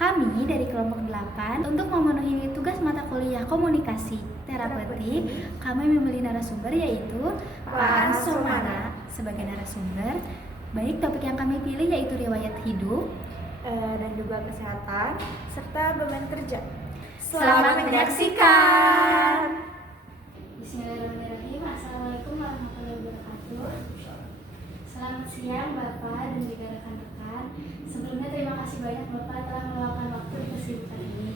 Kami dari kelompok 8 untuk memenuhi tugas mata kuliah komunikasi terapeutik, kami memilih narasumber yaitu Pak Ansomana sebagai narasumber. Baik, topik yang kami pilih yaitu riwayat hidup dan juga kesehatan serta beban kerja. Selamat menyaksikan. Bismillahirrahmanirrahim. Assalamualaikum warahmatullahi wabarakatuh. Selamat siang Bapak dan juga rekan-rekan. Sebelumnya terima kasih banyak Bapak telah meluangkan waktu di kesibukan ini.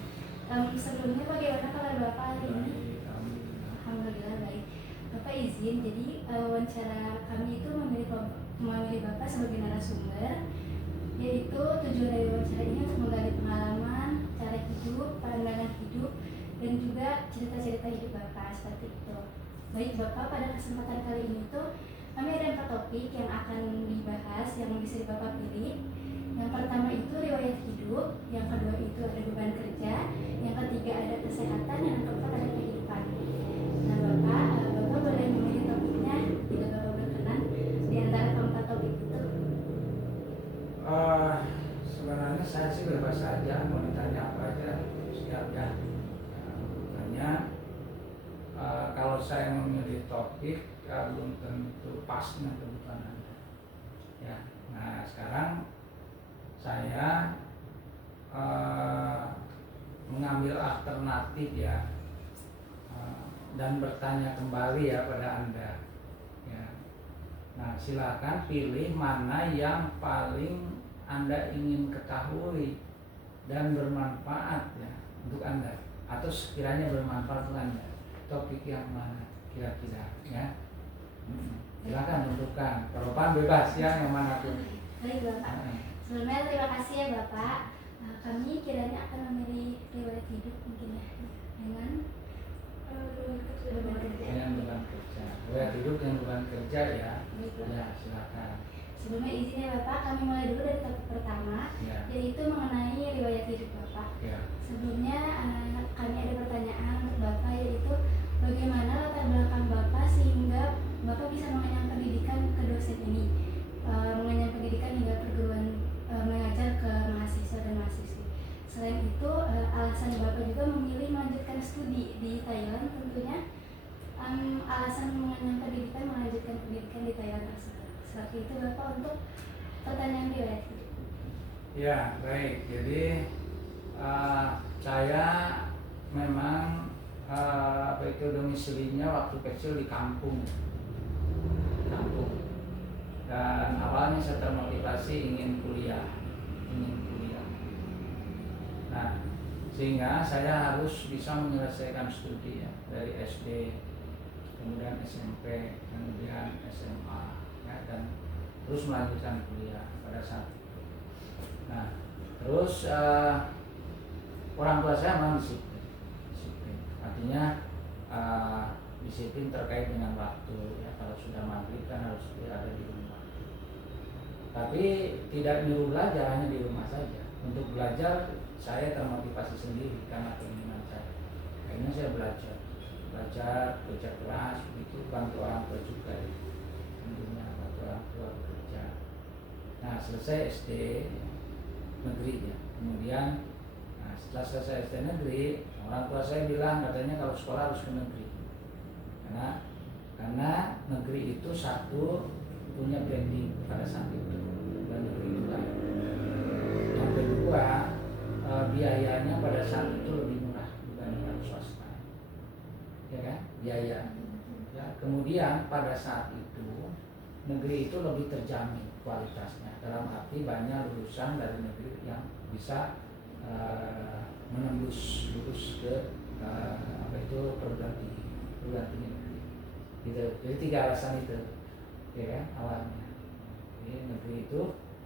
Sebelumnya bagaimana kabar Bapak hari ini? Alhamdulillah baik. Bapak izin, jadi wawancara kami itu memilih Bapak sebagai narasumber, yaitu tujuan dari wawancara ini untuk menggali pengalaman, cara hidup, pandangan hidup, dan juga cerita-cerita hidup Bapak seperti itu. Baik Bapak, pada kesempatan kali ini tuh kami ada 4 topik yang akan dibahas yang bisa Bapak pilih. Yang pertama itu riwayat hidup, yang kedua itu ada beban kerja, yang ketiga ada kesehatan, yang keempat ada kehidupan. Nah Bapak boleh memilih topiknya jika Bapak berkenan di antara keempat topik itu. Sebenarnya saya sih bebas saja, mau ditanya apa aja siap ya. Hanya kalau saya memilih topik belum tentu pasnya kebutuhan Anda. Ya, nah sekarang saya mengambil alternatif ya, dan bertanya kembali ya pada Anda. Ya. Nah silakan pilih mana yang paling Anda ingin ketahui dan bermanfaat ya untuk Anda, atau sekiranya bermanfaat untuk Anda. Topik yang mana kira-kira ya? Silakan tentukan. Jawaban bebas ya, yang mana pun. Baik Bapak. Sebelumnya terima kasih ya Bapak. Kami kiranya akan memilih riwayat hidup mungkin ya dengan beban kerja. Dengan beban kerja. Riwayat hidup dengan beban kerja ya. Ya silakan. Sebelumnya izin ya Bapak, kami mulai dulu dari topik pertama, yaitu mengenai riwayat hidup Bapak. Sebelumnya kami ada pertanyaan untuk Bapak, yaitu bagaimana latar belakang Bapak sehingga Bapak bisa mengenyam pendidikan ke dosen ini, mengenyam pendidikan hingga perguruan mengajar ke mahasiswa dan mahasiswi. Selain itu, alasan Bapak juga memilih melanjutkan studi di Thailand, tentunya alasan mengenyam pendidikan, melanjutkan pendidikan di Thailand tersebut. Seperti itu Bapak untuk pertanyaan riwayat hidup. Ya baik, jadi saya memang domisilinya waktu kecil di kampung, dan awalnya saya termotivasi ingin kuliah. Nah sehingga saya harus bisa menyelesaikan studi ya, dari SD, kemudian SMP, kemudian SMA ya, dan terus melanjutkan kuliah pada saat itu. Nah terus orang tua saya memang disiplin. Artinya disiplin terkait dengan waktu ya, kalau sudah maghrib kan harus berada di rumah. Tapi tidak nyuruh belajar hanya di rumah saja. Untuk belajar saya termotivasi sendiri karena keinginan saya. Akhirnya saya belajar kerja keras begitu, bantu orang tua juga. Tentunya bantu orang tua bekerja. Nah selesai SD negeri ya, kemudian setelah selesai SD negeri, orang tua saya bilang katanya kalau sekolah harus ke negeri, karena negeri itu satu punya branding pada saat itu, dan negeri itu lain. Yang kedua, biayanya pada saat itu lebih murah dibandingkan swasta, ya kan? Biaya. Ya, kemudian pada saat itu negeri itu lebih terjamin kualitasnya, dalam arti banyak lulusan dari negeri yang bisa menembus lulus ke perguruan tinggi negeri. Gitu. Jadi 3 alasan itu, ya kan, awalnya. Jadi negeri itu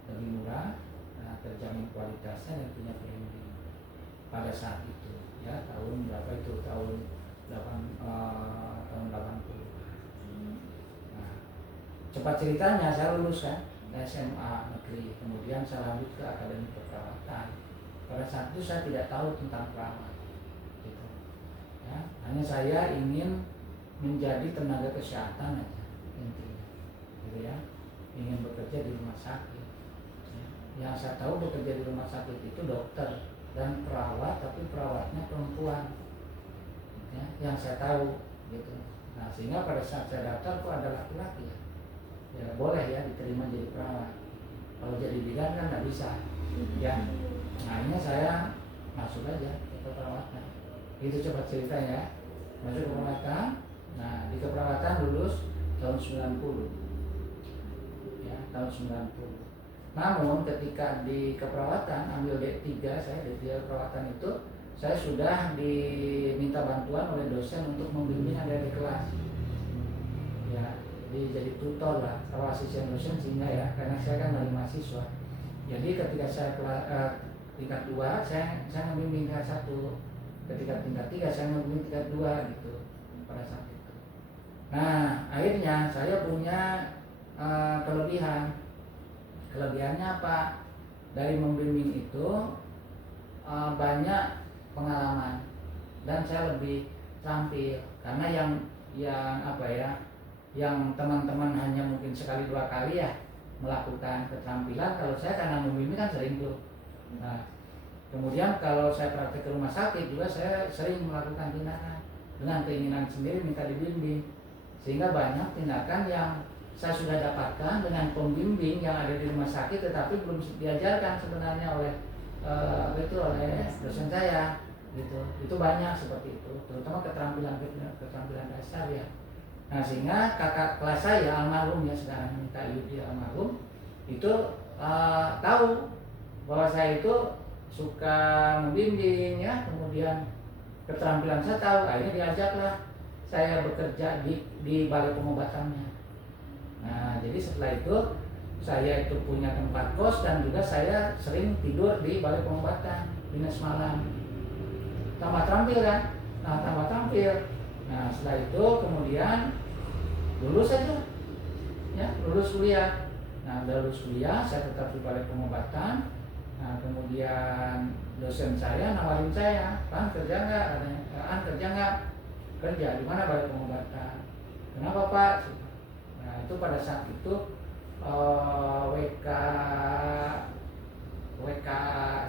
lebih murah, terjamin kualitasnya dan punya branding pada saat itu. Ya tahun berapa itu? Tahun 80. Nah, cepat ceritanya saya lulus kan SMA negeri, kemudian saya lanjut ke akademi keperawatan. Pada saat itu saya tidak tahu tentang perawat, gitu. Ya, hanya saya ingin menjadi tenaga kesehatan aja intinya, gitu ya, ingin bekerja di rumah sakit. Ya. Yang saya tahu bekerja di rumah sakit itu dokter dan perawat, tapi perawatnya perempuan ya, yang saya tahu gitu. Nah sehingga pada saat saya daftar kok ada laki-laki ya boleh ya diterima jadi perawat. Kalau jadi bidan kan nggak bisa ya. Nah ini saya masuk aja ke keperawatan. Itu coba ceritanya, masuk ke keperawatan. Nah di keperawatan lulus tahun 90 ya, tahun 90. Namun ketika di keperawatan ambil D3, saya D3 keperawatan itu saya sudah diminta bantuan oleh dosen untuk membimbing adik-adik kelas ya, jadi tutor lah, kalau asisten dosen sehingga ya, karena saya kan dari mahasiswa. Jadi ketika saya tingkat 2 saya membimbing tingkat 1, ketika tingkat 3 saya membimbing tingkat 2 gitu pada saat itu. Nah akhirnya saya punya kelebihannya apa? Dari membimbing itu banyak pengalaman dan saya lebih terampil karena yang apa ya, yang teman-teman hanya mungkin sekali 2 kali ya melakukan keterampilan, kalau saya karena membimbing kan sering tuh. Nah kemudian kalau saya praktek ke rumah sakit juga saya sering melakukan tindakan dengan keinginan sendiri minta dibimbing, sehingga banyak tindakan yang saya sudah dapatkan dengan pembimbing yang ada di rumah sakit tetapi belum diajarkan sebenarnya oleh oleh dosen saya gitu. Itu banyak seperti itu, terutama keterampilan dasar ya. Nah sehingga kakak kelas saya almarhum ya, sekarang Kak Yudi almarhum itu tahu bahwa saya itu suka membimbing ya, kemudian keterampilan saya tahu, akhirnya diajaklah saya bekerja di balai pengobatannya. Nah jadi setelah itu saya itu punya tempat kos dan juga saya sering tidur di balai pengobatan, dinas malam. Tambah terampil kan? Nah tambah terampil. Nah setelah itu kemudian lulus aja ya, lulus kuliah. Nah udah lulus kuliah saya tetap di balai pengobatan. Nah kemudian dosen saya nawarin saya, "Pan kerja nggak?" Katanya, kerja nggak?" "Kerja di mana?" "Balai pengobatan." "Kenapa Pak?" Nah itu pada saat itu WK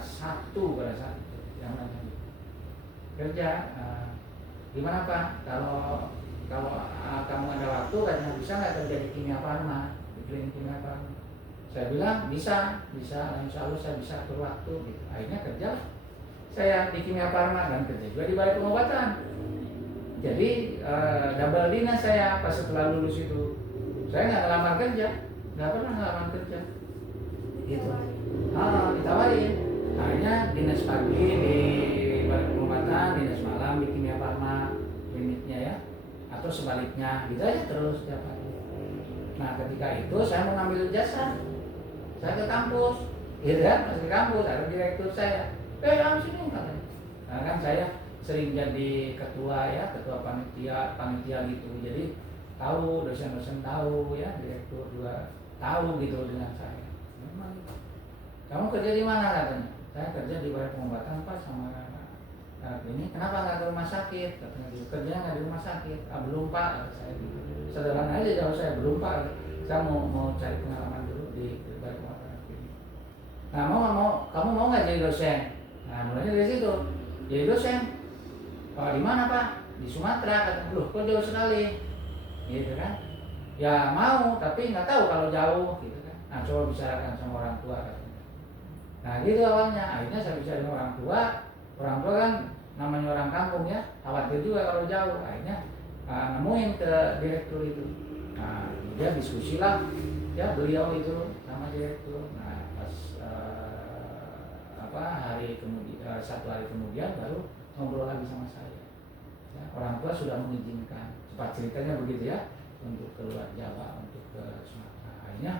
1 pada saat itu yang namanya kerja. Gimana Pak, kalau kamu ada waktu katanya, bisa nggak kerja di Kimia Farma, di klinik Kimia Farma? Saya bilang bisa, insya Allah saya bisa atur waktu gitu. Akhirnya kerja saya di Kimia Farma dan kerja juga di balai pengobatan. Jadi double dinas saya pas setelah lulus itu. Saya nggak ngelamar kerja, nggak pernah ngelamar kerja gitu. Ditawarin. Akhirnya dinas pagi di balai pengobatan, dinas malam di Kimia Farma kliniknya ya, atau sebaliknya gitu aja terus setiap hari. Nah ketika itu saya mengambil jasa, saya ke kampus, gitu kan, masuk ke kampus, ada direktur saya, kamu sini katanya. Nah kan saya sering jadi ketua ya, ketua panitia gitu, jadi tahu, dosen-dosen tahu ya, direktur juga tahu gitu dengan saya. Memang kamu kerja di mana katanya? Saya kerja di balai pengobatan Pak sama ini. Kenapa nggak ke rumah sakit? Katanya gitu. Kerjanya nggak di rumah sakit? Belum Pak, kata saya gitu. Sederhana aja jawab saya, belum Pak. Saya mau cari pengalaman dulu di balai pengobatan ini. Nah kamu mau nggak jadi dosen? Nah mulainya dari situ, jadi dosen. Di mana Pak? Di Sumatera. Katanya, loh kok jauh sekali? Gitu kan? Ya mau, tapi nggak tahu kalau jauh gitu kan. Nah coba bicarakan sama orang tua katanya. Nah gitu awalnya. Akhirnya saya bicara dengan orang tua kan namanya orang kampung ya, khawatir juga kalau jauh. Akhirnya nemuin ke direktur itu. Nah dia diskusi lah ya, beliau itu sama direktur. Nah pas hari kemudian, 1 hari kemudian baru ngobrol lagi sama saya ya, orang tua sudah mengizinkan, cepat ceritanya begitu ya, untuk keluar Jawa, untuk ke Sumatera. Akhirnya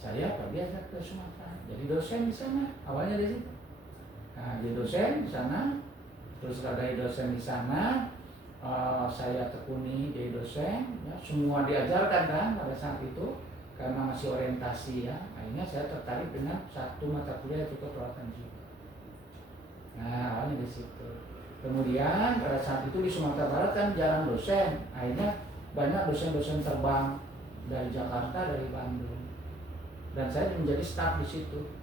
saya pergi aja ke Sumatera, jadi dosen di sana awalnya dari situ. Nah jadi dosen di sana, terus dari dosen di sana saya tekuni jadi dosen ya, semua diajarkan kan pada saat itu karena masih orientasi ya. Akhirnya saya tertarik dengan satu mata kuliah itu keperawatan jiwa. Nah awalnya di situ. Kemudian pada saat itu di Sumatera Barat kan jarang dosen, akhirnya banyak dosen-dosen terbang dari Jakarta, dari Bandung, dan saya menjadi staf di situ.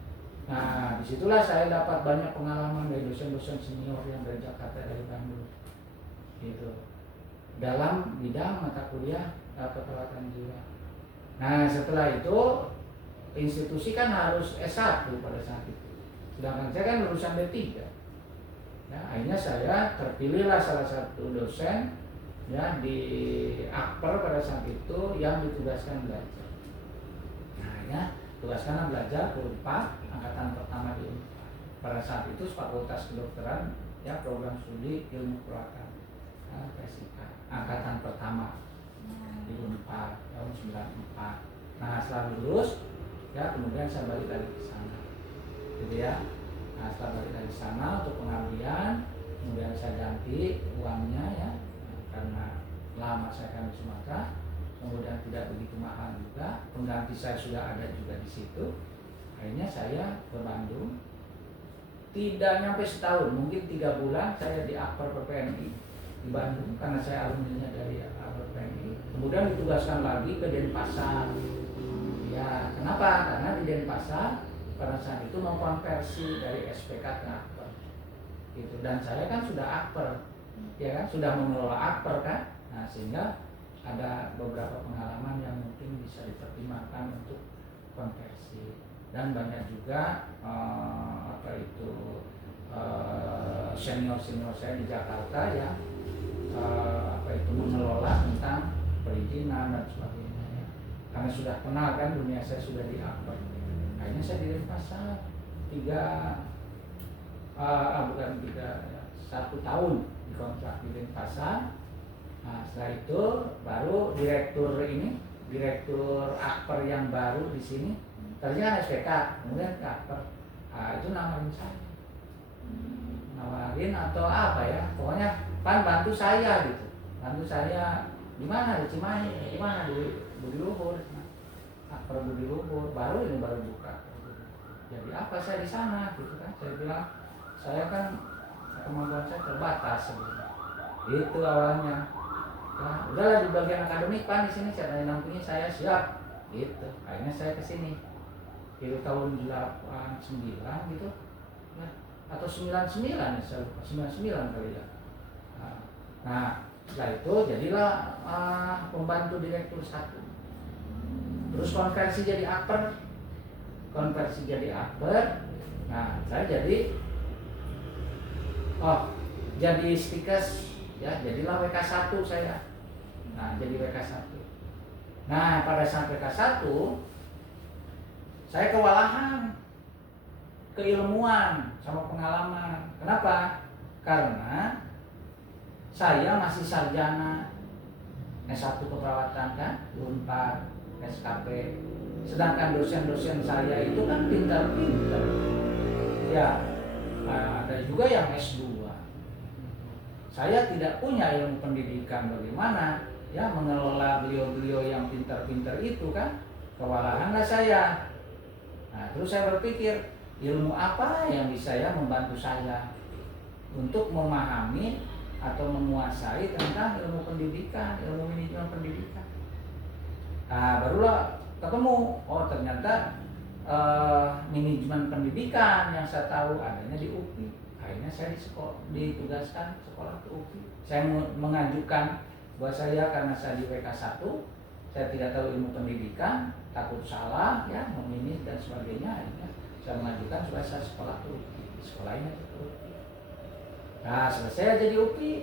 Nah, disitulah saya dapat banyak pengalaman dari dosen-dosen senior yang dari Jakarta, dari Bandung, gitu. Dalam bidang mata kuliah keperawatan jiwa. Nah, setelah itu institusi kan harus S1 pada saat itu. Sedangkan saya kan lulusan D3. Ya, akhirnya saya terpilihlah salah satu dosen ya di Akper pada saat itu yang ditugaskan belajar. Nah, ya tugaskan belajar Unpad angkatan pertama di Unpad. Pada saat itu Fakultas Kedokteran ya program studi ilmu perawatan PSIK angkatan pertama di Unpad tahun 94. Nah, setelah lulus ya kemudian saya balik lagi ke sana. Gitu ya. Nah, setelah balik dari sana untuk pengabdian, kemudian saya ganti uangnya ya, karena lama saya kan di Sumatera, kemudian tidak begitu mahal juga, pengganti saya sudah ada juga di situ. Akhirnya saya ke Bandung, tidak nyampe setahun, mungkin 3 bulan saya di Akper PPNI di Bandung, karena saya alumninya dari Akper PPNI. Kemudian ditugaskan lagi ke Denpasar. Ya, kenapa? Karena di Denpasar pada saat itu mengkonversi dari SPK ke Akper gitu. Dan saya kan sudah Akper ya kan, sudah mengelola Akper kan. Nah, sehingga ada beberapa pengalaman yang mungkin bisa dipertimbangkan untuk konversi. Dan banyak juga senior-senior saya di Jakarta yang mengelola tentang perizinan dan sebagainya ya. Karena sudah kenal kan, dunia saya sudah di Akper. Akhirnya saya di Denpasar 1 tahun dikontrak di Denpasar. Nah, setelah itu baru direktur Akper yang baru di sini, tadinya kan SPK, kemudian ke Akper. Nah, itu nawarin saya, nawarin atau apa ya, pokoknya kan bantu saya gitu, bantu saya di mana, di Cimahi, di mana, di Budi Luhur. Akper Budi Luhur baru buka. Jadi apa saya di sana gitu kan? Saya bilang saya kan kemampuan saya terbatas sebenarnya. Itu awalnya. Nah, udahlah di bagian akademik Pak di sini saya nampingi, saya siap. Gitu. Akhirnya saya ke sini. Itu tahun 89 gitu. Ya, atau 99 ya, saya lupa. 99 kali ya. Nah, setelah itu jadilah pembantu direktur 1. Terus konversi jadi Akper. Nah, saya jadi stikes ya, jadilah WK1 saya. Nah, jadi WK1. Nah, pada saat WK1 saya kewalahan, keilmuan sama pengalaman. Kenapa? Karena saya masih sarjana S1 keperawatan kan, Unpad, SKP. Sedangkan dosen-dosen saya itu kan pintar-pintar. Ya, ada juga yang S2. Saya tidak punya ilmu pendidikan bagaimana ya mengelola beliau-beliau yang pintar-pintar itu kan. Kewalahanlah saya. Nah, terus saya berpikir, ilmu apa yang bisa ya membantu saya untuk memahami atau menguasai tentang ilmu pendidikan, ilmu manajemen pendidikan. Nah, barulah ketemu, oh ternyata manajemen pendidikan yang saya tahu adanya di UPI. Akhirnya saya ditugaskan sekolah ke UPI. Saya mengajukan bahwa saya, karena saya di WK1, saya tidak tahu ilmu pendidikan, takut salah ya, memilih dan sebagainya. Akhirnya saya mengajukan supaya saya sekolah ke UPI. Sekolahnya ke UPI. Nah, selesai jadi UPI,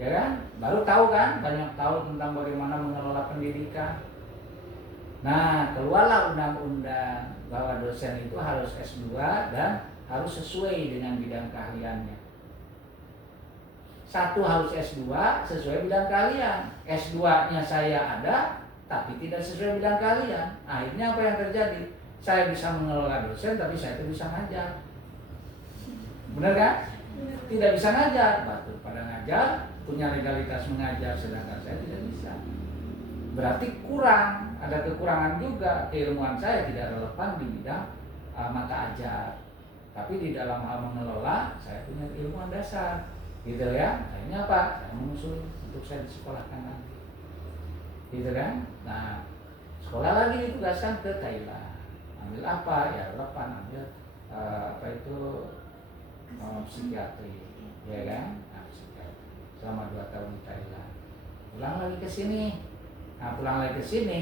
ya kan, baru tahu kan, banyak tahu tentang bagaimana mengelola pendidikan. Nah, keluarlah undang-undang bahwa dosen itu harus S2 dan harus sesuai dengan bidang keahliannya. 1 harus S2 sesuai bidang keahlian. S2-nya saya ada, tapi tidak sesuai bidang keahlian. Akhirnya apa yang terjadi? Saya bisa mengelola dosen, tapi saya tidak bisa ngajar. Benar kan? Tidak bisa ngajar. Betul, pada ngajar, punya legalitas mengajar, sedangkan saya tidak bisa. Berarti kurang, ada kekurangan juga, keilmuan saya tidak relevan di bidang mata ajar. Tapi di dalam hal mengelola, saya punya keilmuan dasar, gitu ya. Akhirnya apa? Saya mengusul untuk saya disekolahkan lagi, gitu kan. Nah, sekolah lagi ditugaskan ke Thailand. Ambil apa? Ya relevan, ambil apa itu psikiatri, ya kan? Nah, psikiatri selama 2 tahun di Thailand. Pulang lagi ke sini. Nah, pulang lagi ke sini,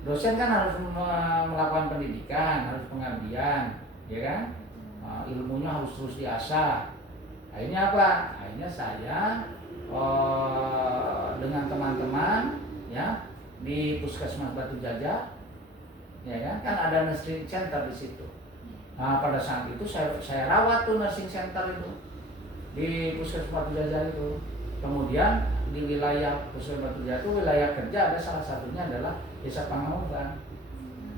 dosen kan harus melakukan pendidikan, harus pengabdian, ya kan? Ilmunya harus terus diasah. Akhirnya apa? Akhirnya saya dengan teman-teman ya di Puskesmas Batu Jajar, ya kan ada nursing center di situ. Nah, pada saat itu saya rawat tuh nursing center itu di Puskesmas Batu Jajar itu. Kemudian di wilayah Puskesmas Batu Jajar itu wilayah kerja ada salah satunya adalah Desa Pangauban.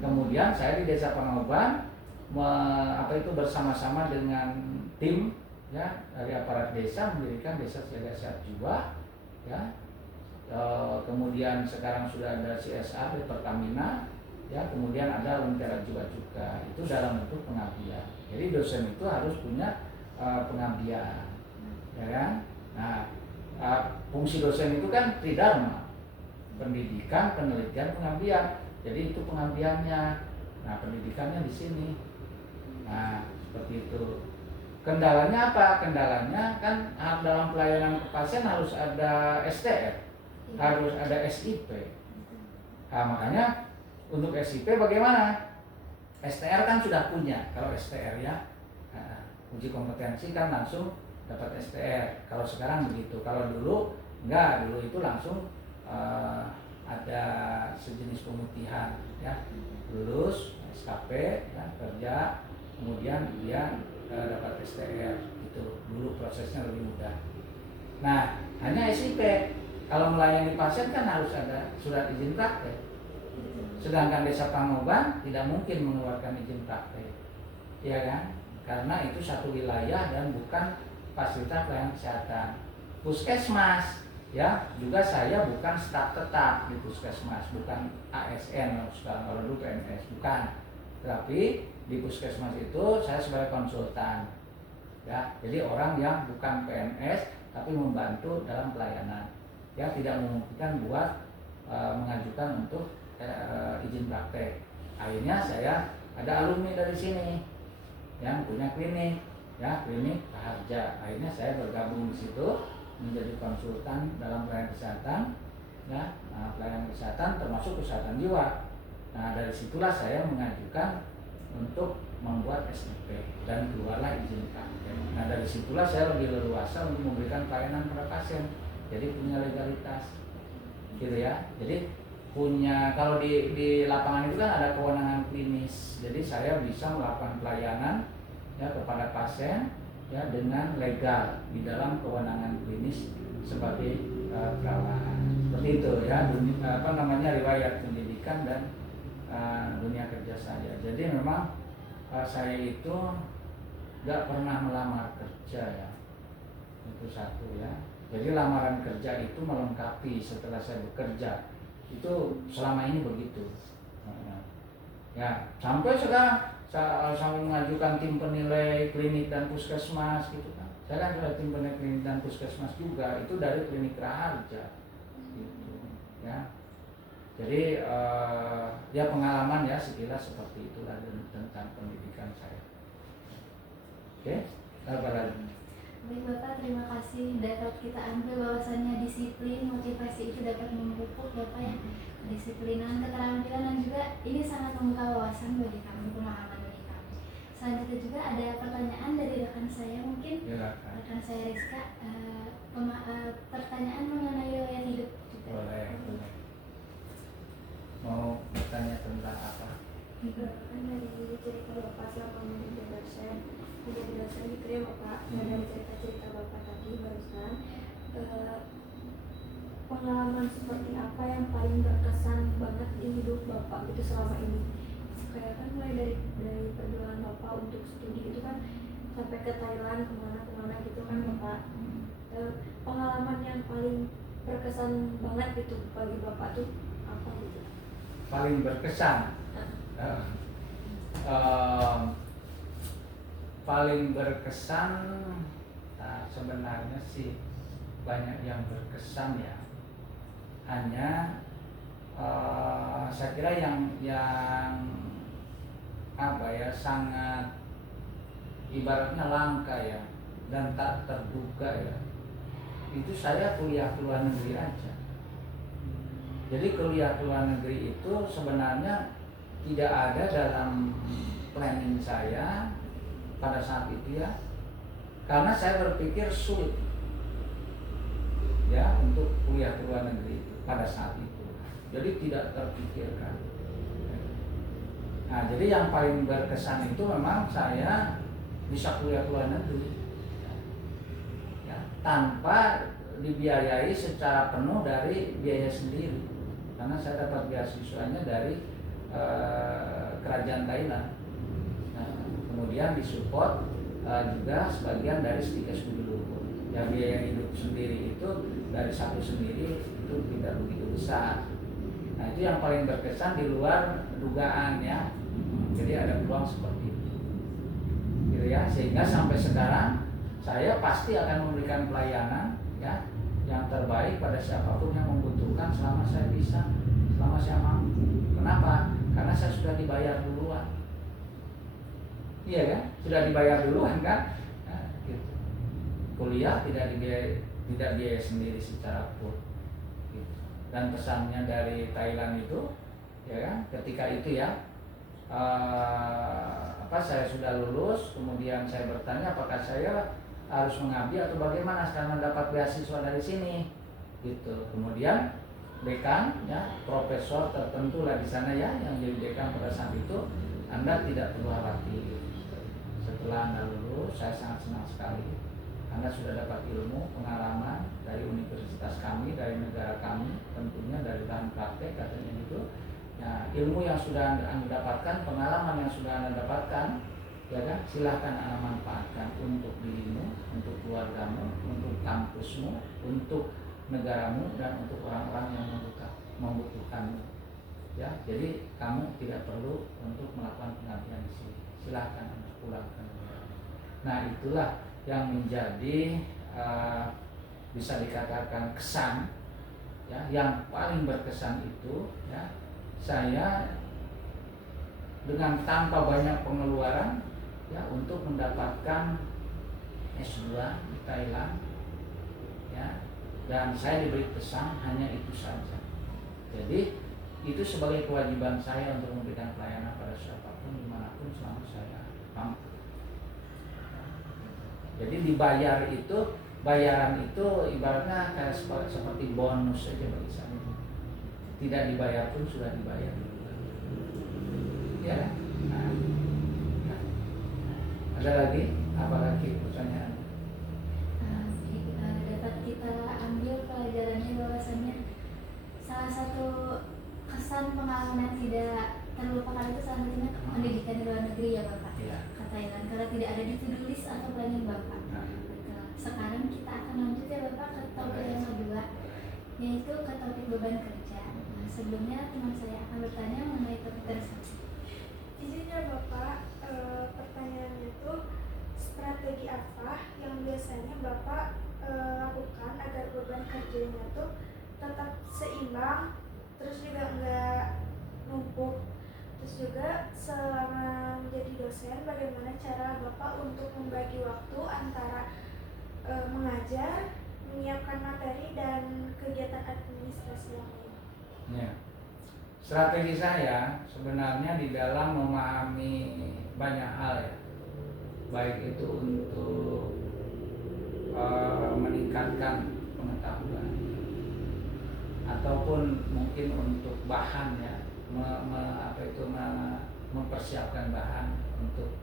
Kemudian saya di Desa Pangauban bersama-sama dengan tim ya dari aparat desa mendirikan Desa Siaga Sehat Jiwa ya. Kemudian sekarang sudah ada CSR di Pertamina ya, kemudian ada Lentera Jiwa juga, itu dalam bentuk pengabdian. Jadi dosen itu harus punya pengabdian, ya kan? Nah, fungsi dosen itu kan tridharma, pendidikan, penelitian, pengabdian. Jadi itu pengabdiannya. Nah, pendidikannya di sini. Nah, seperti itu. Kendalanya apa? Kendalanya kan dalam pelayanan ke pasien harus ada STR, harus ada SIP. Nah, makanya untuk SIP bagaimana? STR kan sudah punya. Kalau STR ya, uji kompetensi kan langsung dapat STR. Kalau sekarang begitu. Kalau dulu enggak, dulu itu langsung ada sejenis pemutihan ya, lulus SKP ya, kerja, kemudian dia dapat STR itu. Dulu prosesnya lebih mudah. Nah, hanya SIP. Kalau melayani pasien kan harus ada surat izin praktek. Sedangkan Desa Pangauban tidak mungkin mengeluarkan izin praktek, ya kan? Karena itu satu wilayah dan bukan fasilitas pelayanan kesehatan. Puskesmas, ya juga saya bukan staf tetap di Puskesmas, bukan ASN sekarang kalau dulu PNS, bukan. Tapi di Puskesmas itu saya sebagai konsultan, ya. Jadi orang yang bukan PNS tapi membantu dalam pelayanan, ya tidak memungkinkan buat mengajukan untuk izin praktek. Akhirnya saya ada alumni dari sini yang punya klinik, ya klinik Raharja. Akhirnya saya bergabung di situ menjadi konsultan dalam pelayanan kesehatan, ya pelayanan kesehatan termasuk kesehatan jiwa. Nah dari situlah saya mengajukan untuk membuat SIP dan keluarlah izin praktek. Nah dari situlah saya lebih leluasa untuk memberikan pelayanan pada pasien. Jadi punya legalitas, gitu ya. Jadi punya, kalau di lapangan itu kan ada kewenangan klinis, jadi saya bisa melakukan pelayanan ya kepada pasien ya dengan legal di dalam kewenangan klinis sebagai perawat. Seperti itu ya, riwayat pendidikan dan dunia kerja saya. Jadi memang saya itu nggak pernah melamar kerja ya, itu satu ya. Jadi lamaran kerja itu melengkapi setelah saya bekerja. Itu selama ini begitu ya, sampai sekarang sampai mengajukan tim penilai klinik dan puskesmas gitu kan. Saya kan sudah tim penilai klinik dan puskesmas juga, itu dari klinik Raharja gitu ya. Jadi ya pengalaman ya sekilas seperti itulah tentang pendidikan saya. Oke, apa lagi? Baik Bapak, terima kasih. Dapat kita ambil bahwasannya disiplin, motivasi itu dapat memupuk ya Pak ya, kedisiplinan, keterampilan, dan juga ini sangat membuka wawasan bagi kami, pemahaman bagi kami. Selanjutnya juga ada pertanyaan dari rekan saya, mungkin Ya, rekan saya Rizka, pertanyaan mengenai riwayat hidup juga. boleh. Mau bertanya tentang apa? Kan dari cerita Bapak selama menjadi dosen gitu ya Bapak, dari cerita-cerita Bapak tadi barusan, pengalaman seperti apa yang paling berkesan banget di hidup Bapak gitu selama ini? Kayak kan mulai dari perjuangan Bapak untuk studi itu kan sampai ke Thailand kemana gitu kan Bapak. Pengalaman yang paling berkesan banget gitu bagi Bapak tuh apa gitu? Paling berkesan. Paling berkesan sebenarnya sih banyak yang berkesan ya. Hanya saya kira yang apa ya sangat ibaratnya langka ya dan tak terduga ya, itu saya kuliah ke luar negeri aja. Jadi kuliah ke luar negeri itu sebenarnya tidak ada dalam planning saya pada saat itu ya, karena saya berpikir sulit ya untuk kuliah ke luar negeri itu pada saat itu, jadi tidak terpikirkan. Nah, jadi yang paling berkesan itu memang saya bisa kuliah ke luar negeri ya, tanpa dibiayai secara penuh dari biaya sendiri, karena saya dapat beasiswanya dari kerajaan Thailand. Nah, kemudian disupport juga sebagian dari studi luhur. Ya, biaya hidup sendiri itu dari satu sendiri itu tidak begitu besar. Nah, itu yang paling berkesan di luar dugaan ya. Jadi ada peluang seperti itu, gitu ya. Sehingga sampai sekarang saya pasti akan memberikan pelayanan ya yang terbaik pada siapapun yang membutuhkan selama saya bisa, selama saya mampu. Kenapa? Karena saya sudah dibayar duluan. Iya kan? Sudah dibayar duluan kan? Nah, gitu. Kuliah tidak biaya sendiri secara full. Gitu. Dan pesannya dari Thailand itu, ya kan? Ketika itu ya, saya sudah lulus, kemudian saya bertanya apakah saya harus mengabdi atau bagaimana karena dapat beasiswa dari sini, gitu. Kemudian dekan ya, profesor tertentu lah di sana ya yang jadi dekan pada saat itu, Anda tidak perlu khawatir. Setelah Anda lulus, saya sangat senang sekali. Anda sudah dapat ilmu, pengalaman dari universitas kami, dari negara kami, tentunya dari bahan praktek katanya gitu. Nah, ilmu yang sudah Anda dapatkan, pengalaman yang sudah Anda dapatkan, ya kan, silahkan Anda manfaatkan untuk dirimu, untuk keluargamu, untuk kampusmu, untuk negaramu, dan untuk orang-orang yang membutuhkanmu. Ya, jadi kamu tidak perlu untuk melakukan pengabdian di sini. Silahkan Anda pulang ke negara. Nah, itulah yang menjadi bisa dikatakan kesan, ya, yang paling berkesan itu ya. Saya dengan tanpa banyak pengeluaran ya untuk mendapatkan S2 di Thailand ya, dan saya diberi pesan hanya itu saja. Jadi itu sebagai kewajiban saya untuk memberikan pelayanan pada siapapun dimanapun selama saya mampu. Jadi dibayar itu, bayaran itu ibaratnya kayak seperti bonus saja bagi saya. Tidak dibayar pun sudah dibayar. Ya, nah. Ada lagi? Apa lagi pertanyaan? Dapat kita ambil pelajarannya bahwasannya salah satu kesan pengalaman yang tidak terlupakan itu salah satunya pendidikan di luar negeri ya Bapak, Ya. ke Thailand, karena tidak ada di to-do list atau planning Bapak. Sekarang kita akan lanjut ya Bapak ke topik yang kedua, yaitu ke topik beban kerja. Nah, sebelumnya teman saya akan bertanya mengenai topik tersebut. Izinnya Bapak, pertanyaannya itu strategi apa yang biasanya Bapak lakukan agar beban kerjanya tuh tetap seimbang, terus juga nggak numpuk. Terus juga selama menjadi dosen, bagaimana cara Bapak untuk membagi waktu antara mengajar, menyiapkan materi, dan kegiatan administrasi yang lain? Ya. Strategi saya sebenarnya di dalam memahami banyak hal ya, baik itu untuk meningkatkan pengetahuan ataupun mungkin untuk bahan ya, mempersiapkan bahan untuk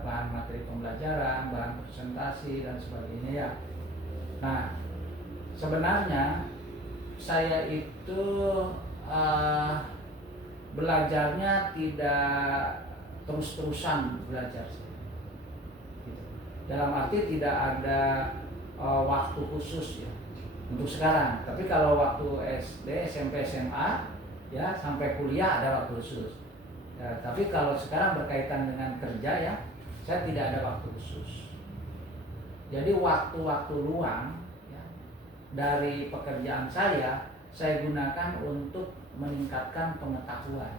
bahan materi pembelajaran, bahan presentasi dan sebagainya ya. Nah, sebenarnya saya itu belajarnya tidak terus-terusan belajar, gitu. Dalam arti tidak ada waktu khusus ya untuk sekarang. Tapi kalau waktu SD, SMP, SMA ya sampai kuliah ada waktu khusus. Ya, tapi kalau sekarang berkaitan dengan kerja ya, saya tidak ada waktu khusus. Jadi waktu-waktu luang ya, dari pekerjaan saya gunakan untuk meningkatkan pengetahuan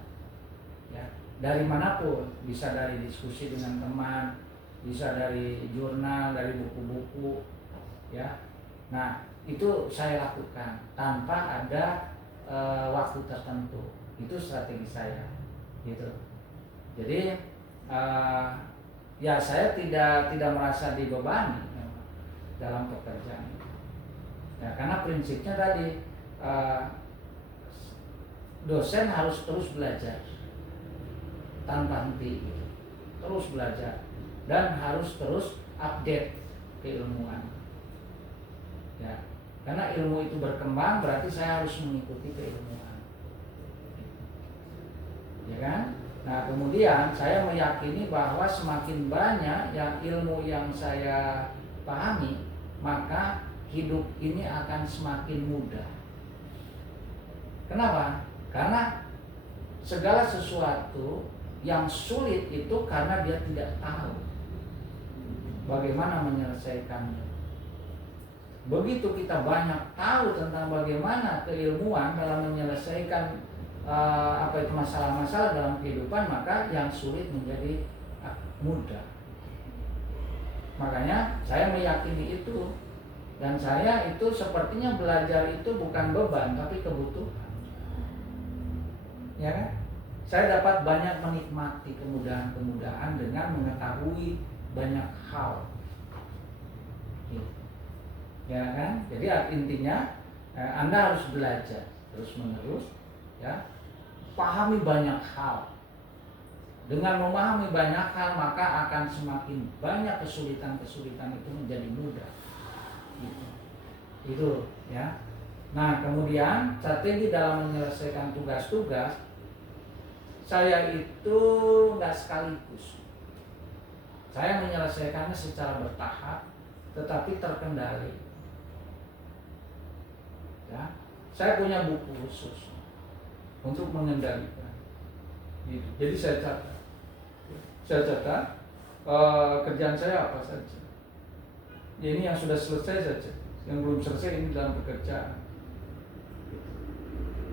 ya, dari manapun, bisa dari diskusi dengan teman bisa dari jurnal, dari buku-buku, ya. Nah, itu saya lakukan tanpa ada waktu tertentu. Itu strategi saya, gitu. Jadi ya saya tidak merasa dibebani dalam pekerjaan. Ya, karena prinsipnya tadi dosen harus terus belajar tanpa henti, gitu. Terus belajar dan harus terus update keilmuan. Ya, karena ilmu itu berkembang, berarti saya harus mengikuti keilmuan. Ya kan? Nah, kemudian saya meyakini bahwa semakin banyak yang ilmu yang saya pahami, maka hidup ini akan semakin mudah. Kenapa? Karena segala sesuatu yang sulit itu karena dia tidak tahu bagaimana menyelesaikannya. Begitu kita banyak tahu tentang bagaimana keilmuan dalam menyelesaikan masalah-masalah dalam kehidupan, maka yang sulit menjadi mudah. Makanya saya meyakini itu, dan saya itu sepertinya belajar itu bukan beban tapi kebutuhan. Ya kan? Saya dapat banyak menikmati kemudahan-kemudahan dengan mengetahui banyak hal. Ya kan? Jadi intinya Anda harus belajar terus-menerus, ya. Pahami banyak hal. Dengan memahami banyak hal, maka akan semakin banyak kesulitan-kesulitan itu menjadi mudah. Gitu. Itu, ya. Nah, kemudian strategi dalam menyelesaikan tugas-tugas, saya itu nggak sekaligus. Saya menyelesaikannya secara bertahap, tetapi terkendali. Ya, saya punya buku khusus untuk mengendalikan. Gitu. Jadi saya catat kerjaan saya apa saja. Ya, ini yang sudah selesai saja, yang belum selesai ini dalam pekerjaan.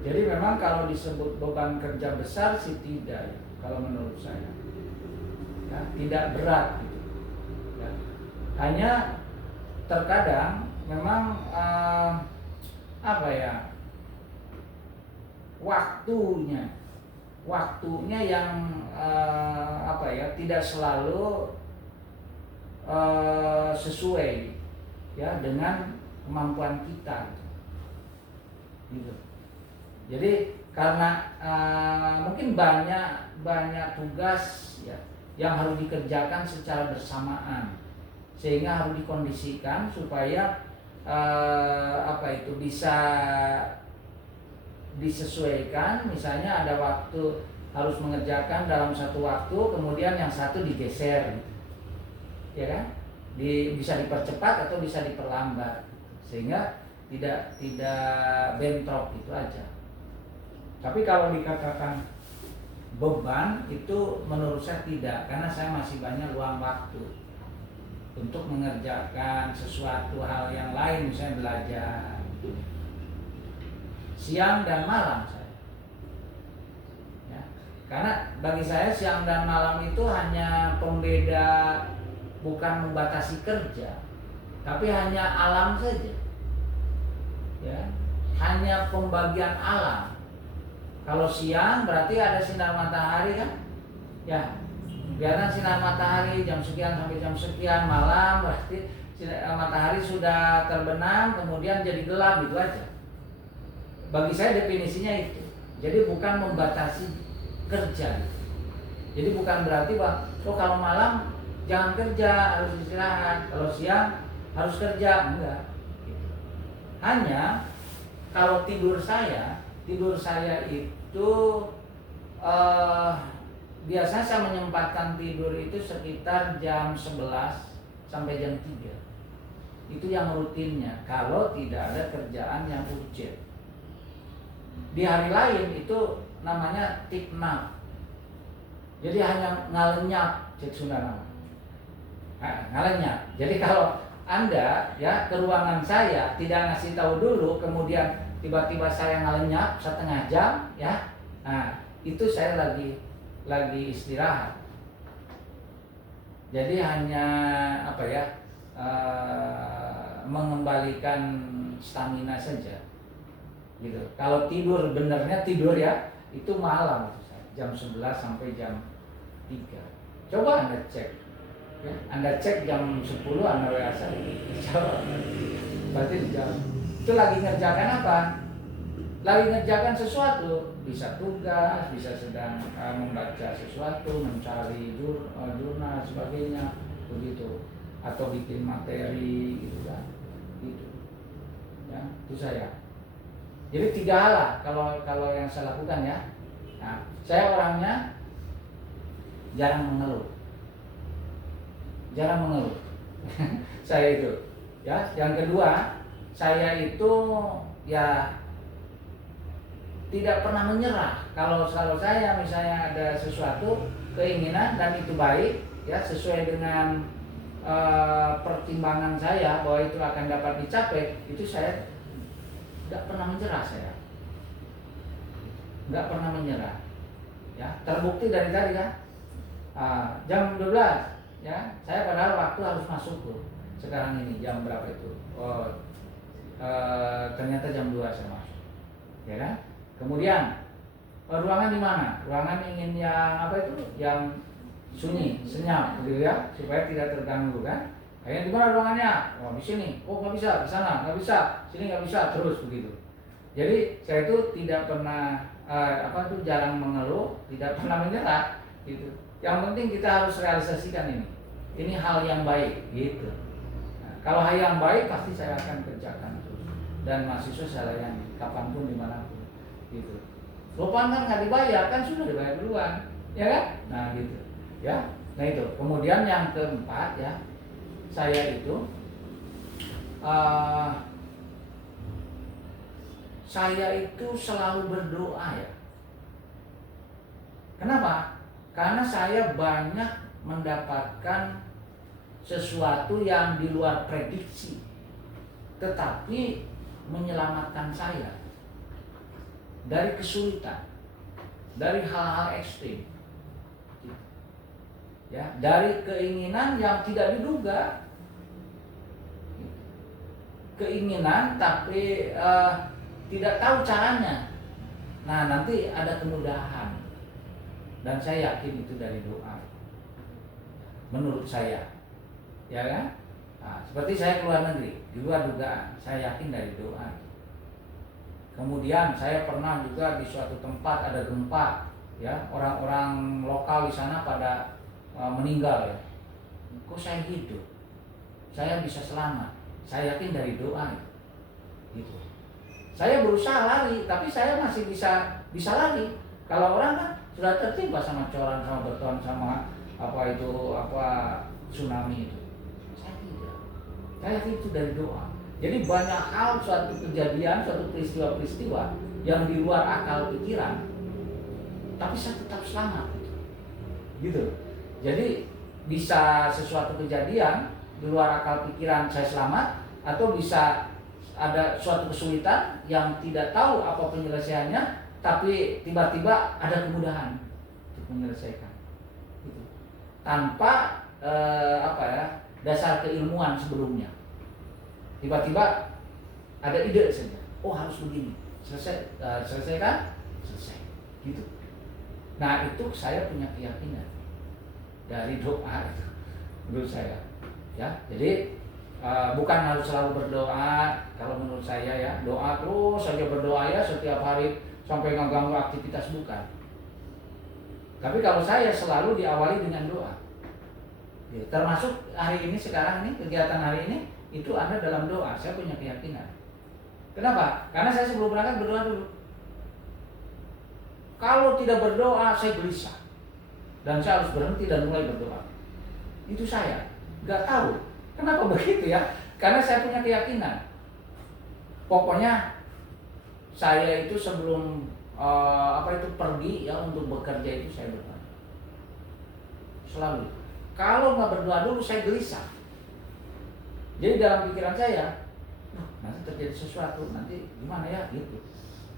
Jadi memang kalau disebut beban kerja besar sih tidak, ya, kalau menurut saya, ya, tidak berat. Gitu. Ya. Hanya terkadang memang waktunya yang tidak selalu sesuai, ya, dengan kemampuan kita. Gitu. Jadi karena mungkin banyak tugas, ya, yang harus dikerjakan secara bersamaan, sehingga harus dikondisikan supaya bisa disesuaikan. Misalnya ada waktu harus mengerjakan dalam satu waktu, kemudian yang satu digeser, ya kan? Bisa dipercepat atau bisa diperlambat, sehingga tidak bentrok, itu aja. Tapi kalau dikatakan beban, itu menurut saya tidak, karena saya masih banyak luang waktu untuk mengerjakan sesuatu hal yang lain, misalnya belajar. Siang dan malam saya, ya. Karena bagi saya siang dan malam itu hanya pembeda, bukan membatasi kerja, tapi hanya alam saja, ya. Hanya pembagian alam. Kalau siang berarti ada sinar matahari, kan, ya. Biarkan sinar matahari jam sekian sampai jam sekian. Malam berarti matahari sudah terbenam, kemudian jadi gelap, gitu aja. Bagi saya definisinya itu. Jadi bukan membatasi kerja. Jadi bukan berarti kalau malam jangan kerja, harus istirahat. Kalau siang harus kerja, enggak. Hanya kalau tidur saya itu biasanya saya menyempatkan tidur itu sekitar jam 11 sampai jam 3. Itu yang rutinnya kalau tidak ada kerjaan yang urgent. Di hari lain itu namanya tip nap. Jadi hanya ngalenyap, cek Sunda nama. Ngalenyap. Jadi kalau Anda, ya, ke ruangan saya tidak ngasih tahu dulu, kemudian tiba-tiba saya ngalenyap setengah jam, ya. Nah, itu saya lagi istirahat. Jadi hanya apa ya, mengembalikan stamina saja gitu. Kalau tidur benernya tidur ya itu malam jam 11 sampai jam 3. Coba Anda cek ya. Anda cek jam 10 Anda WA saya. Coba. Berarti jam itu lagi ngerjakan apa? Lagi ngerjakan sesuatu, bisa tugas, bisa sedang membaca sesuatu, mencari jurnal sebagainya begitu, atau bikin materi gitu kan, gitu ya. Itu saya. Jadi 3 hal lah kalau yang saya lakukan ya. Nah, saya orangnya jarang mengeluh. Saya itu ya. Yang kedua, saya itu ya tidak pernah menyerah. Kalau saya misalnya ada sesuatu keinginan dan itu baik ya, sesuai dengan pertimbangan saya bahwa itu akan dapat dicapai, itu saya tidak pernah menyerah. Saya nggak pernah menyerah ya. Terbukti dari tadi kan, jam 12 ya, saya padahal waktu harus masuk tuh. Sekarang ini jam berapa itu? Ternyata jam 2 saya masuk ya kan. Kemudian ruangan di mana? Ruangan ingin yang apa itu? Yang sunyi, senyap gitu ya, supaya tidak terganggu kan. Akhirnya di mana ruangannya? Oh di sini. Oh nggak bisa, di sana nggak bisa, sini nggak bisa, terus begitu. Jadi saya itu tidak pernah jarang mengeluh, tidak pernah menyerah gitu. Yang penting kita harus realisasikan ini. Ini hal yang baik gitu. Nah, kalau hal yang baik pasti saya akan kerjakan terus. Dan mahasiswa saya layani kapanpun dimanapun gitu. Lopan kan nggak dibayar, kan sudah dibayar duluan, ya kan? Nah gitu ya. Nah itu. Kemudian yang keempat ya, saya itu saya itu selalu berdoa ya. Kenapa? Karena saya banyak mendapatkan sesuatu yang di luar prediksi, tetapi menyelamatkan saya dari kesulitan, dari hal-hal ekstrim ya, dari keinginan yang tidak diduga, keinginan tapi tidak tahu caranya. Nah nanti ada kemudahan, dan saya yakin itu dari doa. Menurut saya, ya kan? Nah, seperti saya keluar negeri, di luar dugaan, saya yakin dari doa. Kemudian saya pernah juga di suatu tempat ada gempa, ya orang-orang lokal di sana pada meninggal ya. Kok saya hidup? Saya bisa selamat. Saya yakin dari doa. Gitu. Saya berusaha lari, tapi saya masih bisa lari. Kalau orang kan sudah tertimpa sama coran, sama beton, sama tsunami itu. Saya tidak. Saya yakin itu dari doa. Jadi banyak hal, suatu kejadian, suatu peristiwa-peristiwa yang di luar akal pikiran, tapi saya tetap selamat. Gitu. Jadi bisa sesuatu kejadian di luar akal pikiran saya selamat, atau bisa ada suatu kesulitan yang tidak tahu apa penyelesaiannya, tapi tiba-tiba ada kemudahan untuk menyelesaikan. Gitu. Tanpa dasar keilmuan sebelumnya. Tiba-tiba ada ide saja. Oh harus begini. Selesaikan? Selesai. Gitu. Nah itu saya punya keyakinan dari doa itu, menurut saya. Ya, jadi bukan harus selalu berdoa. Kalau menurut saya ya, doa terus saja berdoa ya setiap hari sampai mengganggu aktivitas, bukan. Tapi kalau saya selalu diawali dengan doa. Ya, termasuk hari ini, sekarang ini, kegiatan hari ini itu ada dalam doa. Saya punya keyakinan. Kenapa? Karena saya sebelum berangkat berdoa dulu. Kalau tidak berdoa saya gelisah, dan saya harus berhenti dan mulai berdoa. Itu saya. Gak tahu kenapa begitu ya. Karena saya punya keyakinan. Pokoknya saya itu sebelum pergi ya untuk bekerja itu saya berdoa. Selalu. Kalau nggak berdoa dulu saya gelisah. Jadi dalam pikiran saya, nanti terjadi sesuatu, nanti gimana ya gitu.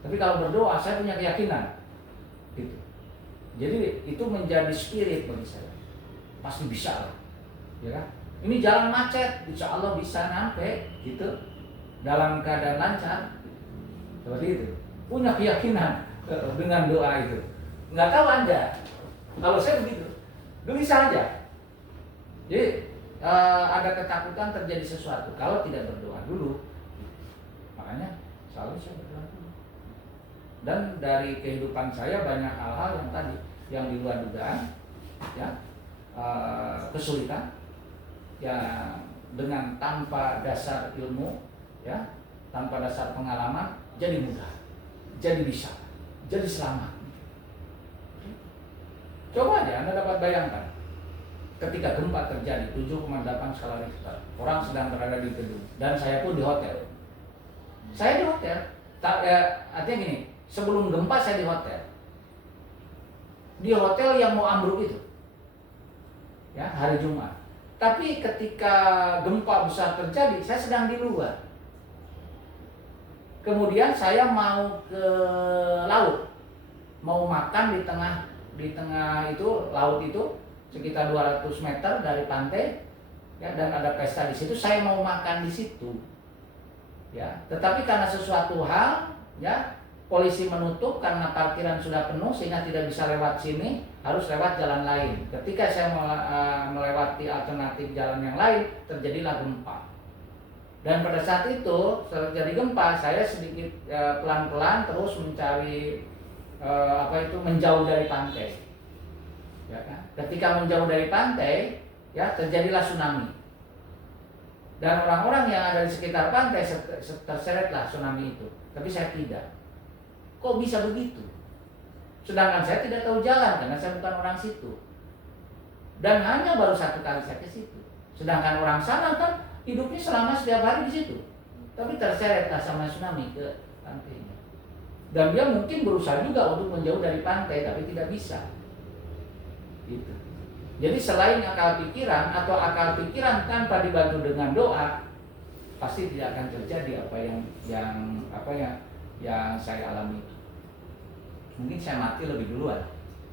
Tapi kalau berdoa saya punya keyakinan, gitu. Jadi itu menjadi spirit bagi saya. Pasti bisa lah. ya kan? Ini jalan macet, insya Allah bisa sampai gitu dalam keadaan lancar, seperti itu. Punya keyakinan dengan doa itu. Nggak tahu Anda, kalau saya begitu, bisa aja. Jadi ada ketakutan terjadi sesuatu kalau tidak berdoa dulu. Makanya selalu saya berdoa dulu. Dan dari kehidupan saya banyak hal-hal yang tadi yang di luar dugaan, ya, kesulitan, ya, dengan tanpa dasar ilmu, ya, tanpa dasar pengalaman, jadi mudah, jadi bisa, jadi selamat. Coba aja Anda dapat bayangkan, ketika gempa terjadi 7,8 skala Richter, orang sedang berada di gedung, dan saya pun di hotel. Saya di hotel, artinya gini, sebelum gempa saya di hotel. Di hotel yang mau ambruk itu, ya, hari Jumat. Tapi ketika gempa besar terjadi, saya sedang di luar. Kemudian saya mau ke laut, mau makan di tengah itu laut itu sekitar 200 meter dari pantai, ya, dan ada pesta di situ. Saya mau makan di situ, ya. Tetapi karena sesuatu hal, ya, polisi menutup karena parkiran sudah penuh sehingga tidak bisa lewat sini, harus lewat jalan lain. Ketika saya melewati alternatif jalan yang lain, terjadilah gempa. Dan pada saat itu terjadi gempa, saya sedikit pelan-pelan terus mencari menjauh dari pantai. Ya kan? Ketika menjauh dari pantai, ya, terjadilah tsunami. Dan orang-orang yang ada di sekitar pantai terseretlah tsunami itu. Tapi saya tidak. Kok bisa begitu? Sedangkan saya tidak tahu jalan karena saya bukan orang situ. Dan hanya baru 1 kali saya ke situ. Sedangkan orang sana kan hidupnya selama setiap hari di situ. Tapi terseretlah sama tsunami ke pantainya. Dan dia mungkin berusaha juga untuk menjauh dari pantai tapi tidak bisa. Gitu. Jadi selain akal pikiran atau akal pikiran tanpa dibantu dengan doa, pasti tidak akan terjadi apa yang saya alami. Mungkin saya mati lebih duluan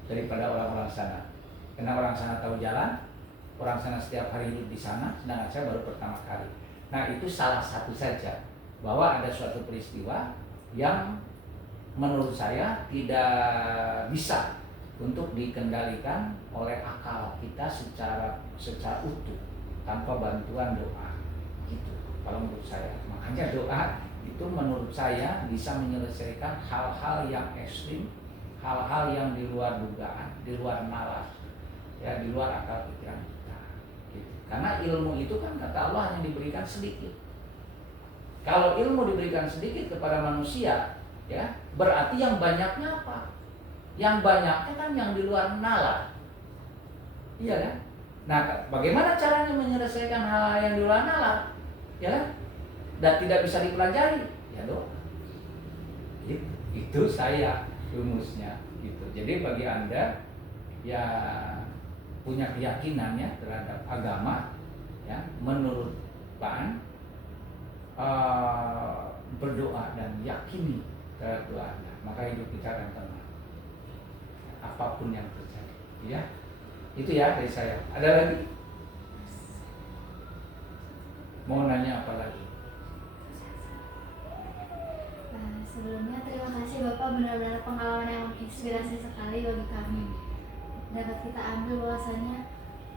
daripada orang-orang sana. Karena orang sana tahu jalan, orang sana setiap hari hidup di sana, sedangkan saya baru pertama kali. Nah, itu salah satu saja bahwa ada suatu peristiwa yang menurut saya tidak bisa untuk dikendalikan oleh akal kita secara utuh tanpa bantuan doa. Gitu. Kalau menurut saya, makanya doa itu menurut saya bisa menyelesaikan hal-hal yang ekstrim, hal-hal yang di luar dugaan, di luar nalar, ya, di luar akal pikiran kita. Gitu. Karena ilmu itu kan kata Allah hanya diberikan sedikit. Kalau ilmu diberikan sedikit kepada manusia, ya, berarti yang banyaknya apa? Yang banyaknya kan yang di luar nalar. Iya kan? Nah, bagaimana caranya menyelesaikan hal-hal yang di luar nalar? Ya kan? Dan tidak bisa dipelajari, ya doa. Itu saya rumusnya gitu. Jadi bagi Anda ya punya keyakinannya terhadap agama, ya, menurut Pak berdoa dan yakini terhadap doa Anda, maka hidup kita akan tenang apapun yang terjadi, ya. Itu ya dari saya. Ada lagi? Mau nanya apa lagi? Sebelumnya terima kasih Bapak, benar-benar pengalaman yang menginspirasi sekali bagi kami. Dapat kita ambil bahwasanya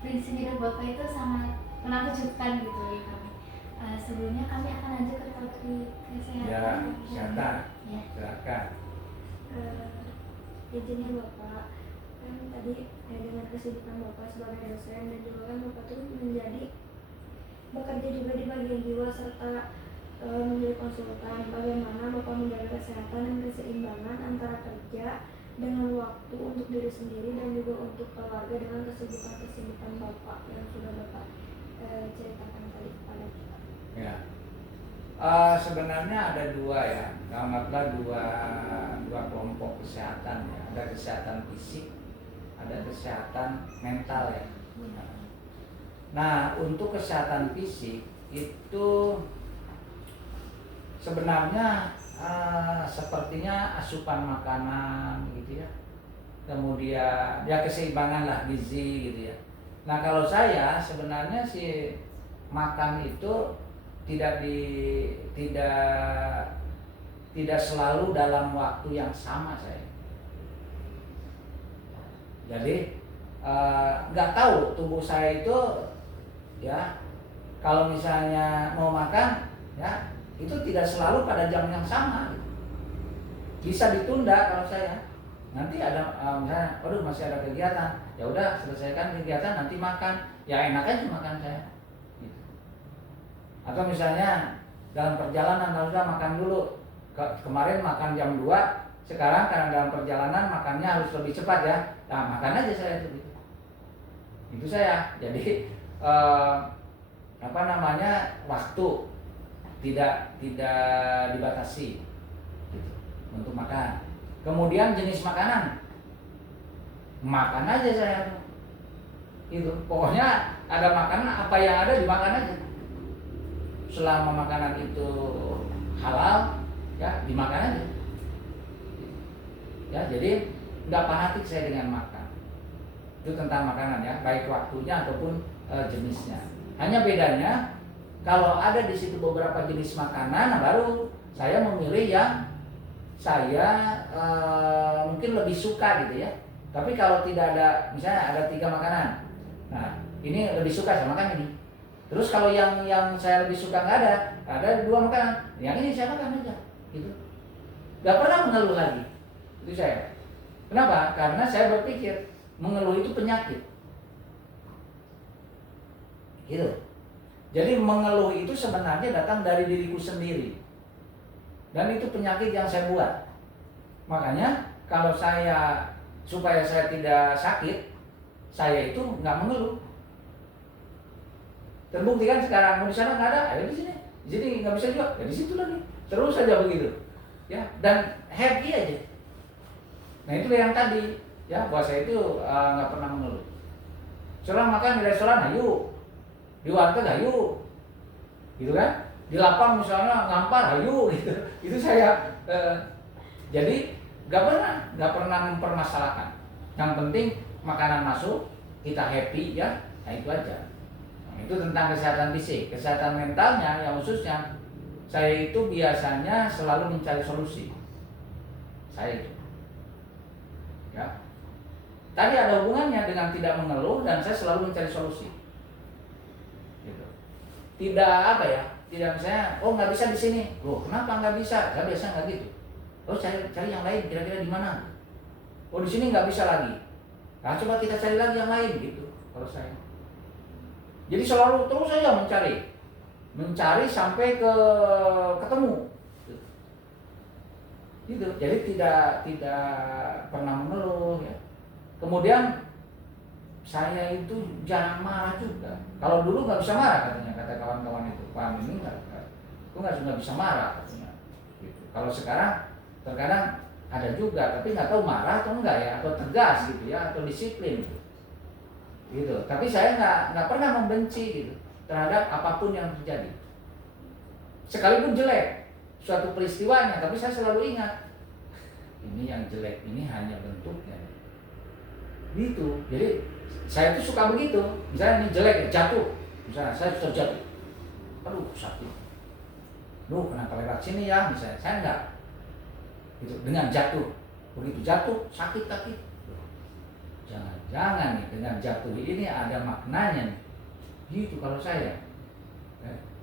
prinsip hidup Bapak itu sangat menakjubkan gitu bagi kami. Sebelumnya kami akan lanjut ke topik kesehatan. Ya, kesehatan. Ya. Silakan. Izinnya Bapak, kan tadi dengan kesibukan Bapak sebagai dosen dan juga kan Bapak tuh bekerja juga di bagian jiwa serta menjadi konsultan. Bagaimana Bapak menjaga kesehatan dan keseimbangan antara kerja dengan waktu untuk diri sendiri dan juga untuk keluarga dengan kesibukan Bapak yang sudah Bapak ceritakan tadi kepada kita? Ya. Sebenarnya ada dua, ya, anggaplah dua kelompok kesehatan, ya. Ada kesehatan fisik, ada kesehatan mental, ya. Nah, untuk kesehatan fisik itu sebenarnya sepertinya asupan makanan gitu, ya. Kemudian ya keseimbangan lah gizi gitu, ya. Nah kalau saya sebenarnya si makan itu tidak tidak selalu dalam waktu yang sama saya. Jadi nggak tahu tubuh saya itu ya kalau misalnya mau makan ya itu tidak selalu pada jam yang sama. Bisa ditunda kalau saya. Nanti ada misalnya, aduh masih ada kegiatan, ya udah selesaikan kegiatan nanti makan, ya enak aja makan saya. Gitu. Atau misalnya dalam perjalanan sudah makan dulu, kemarin makan jam 2, sekarang karena dalam perjalanan makannya harus lebih cepat ya, nah makan aja saya itu. Itu saya. Jadi waktu tidak dibatasi gitu, untuk makan. Kemudian jenis makanan, makan aja saya itu. Pokoknya ada makanan, apa yang ada dimakan aja. Selama makanan itu halal, ya dimakan aja. Ya, jadi nggak fanatik saya dengan makan. Itu tentang makanan ya, baik waktunya ataupun jenisnya. Hanya bedanya kalau ada di situ beberapa jenis makanan, nah baru saya memilih yang saya mungkin lebih suka gitu ya. Tapi kalau tidak ada, misalnya ada 3 makanan, nah ini lebih suka saya makan ini. Terus kalau yang saya lebih suka nggak ada 2 makanan, yang ini saya makan aja gitu. Gak pernah mengeluh lagi. Itu saya. Kenapa? Karena saya berpikir mengeluh itu penyakit. Gitu. Jadi mengeluh itu sebenarnya datang dari diriku sendiri. Dan itu penyakit yang saya buat. Makanya kalau supaya saya tidak sakit, saya itu nggak mengeluh. Terbukti kan sekarang mau di sana nggak ada, ayo di sini. Di sini nggak bisa juga, ya di situ lagi. Terus saja begitu. Ya, dan happy aja. Nah itu yang tadi, ya buat saya itu nggak pernah mengeluh. Seorang makan di restoran, ayo. Di warteg, ayo. Gitu kan? Di lapang misalnya ngampar, ayo gitu. Itu saya jadi nggak pernah mempermasalahkan. Yang penting makanan masuk, kita happy ya, nah itu aja. Nah, itu tentang kesehatan fisik. Kesehatan mentalnya yang khususnya saya itu biasanya selalu mencari solusi. Saya itu. Ya. Tadi ada hubungannya dengan tidak mengeluh dan saya selalu mencari solusi. Gitu. Tidak tidak misalnya, oh nggak bisa di sini, loh kenapa nggak bisa? Saya biasa nggak gitu. Oh cari yang lain, kira-kira di mana? Oh di sini nggak bisa lagi. Nah coba kita cari lagi yang lain gitu. Kalau saya, jadi selalu terus saja mencari sampai ketemu. Gitu. Jadi tidak pernah mengeluh. Ya. Kemudian saya itu jarang marah juga. Kalau dulu nggak bisa marah katanya, kata kawan-kawan itu. Pak ini nggak bisa marah katanya. Gitu. Kalau sekarang terkadang ada juga, tapi nggak tahu marah atau enggak ya, atau tegas gitu ya, atau disiplin gitu. Tapi saya nggak pernah membenci gitu terhadap apapun yang terjadi. Sekalipun jelek suatu peristiwanya, tapi saya selalu ingat ini yang jelek ini hanya bentuknya. Gitu. Jadi saya itu suka begitu. Misalnya ini jelek, jatuh. Misalnya saya terjatuh. Aduh, sakit. Duh, kenapa lewat sini ya? Misalnya saya enggak. Gitu, dengan jatuh. Begitu jatuh, sakit kaki. Jangan-jangan nih dengan jatuh ini ada maknanya nih. Gitu kalau saya.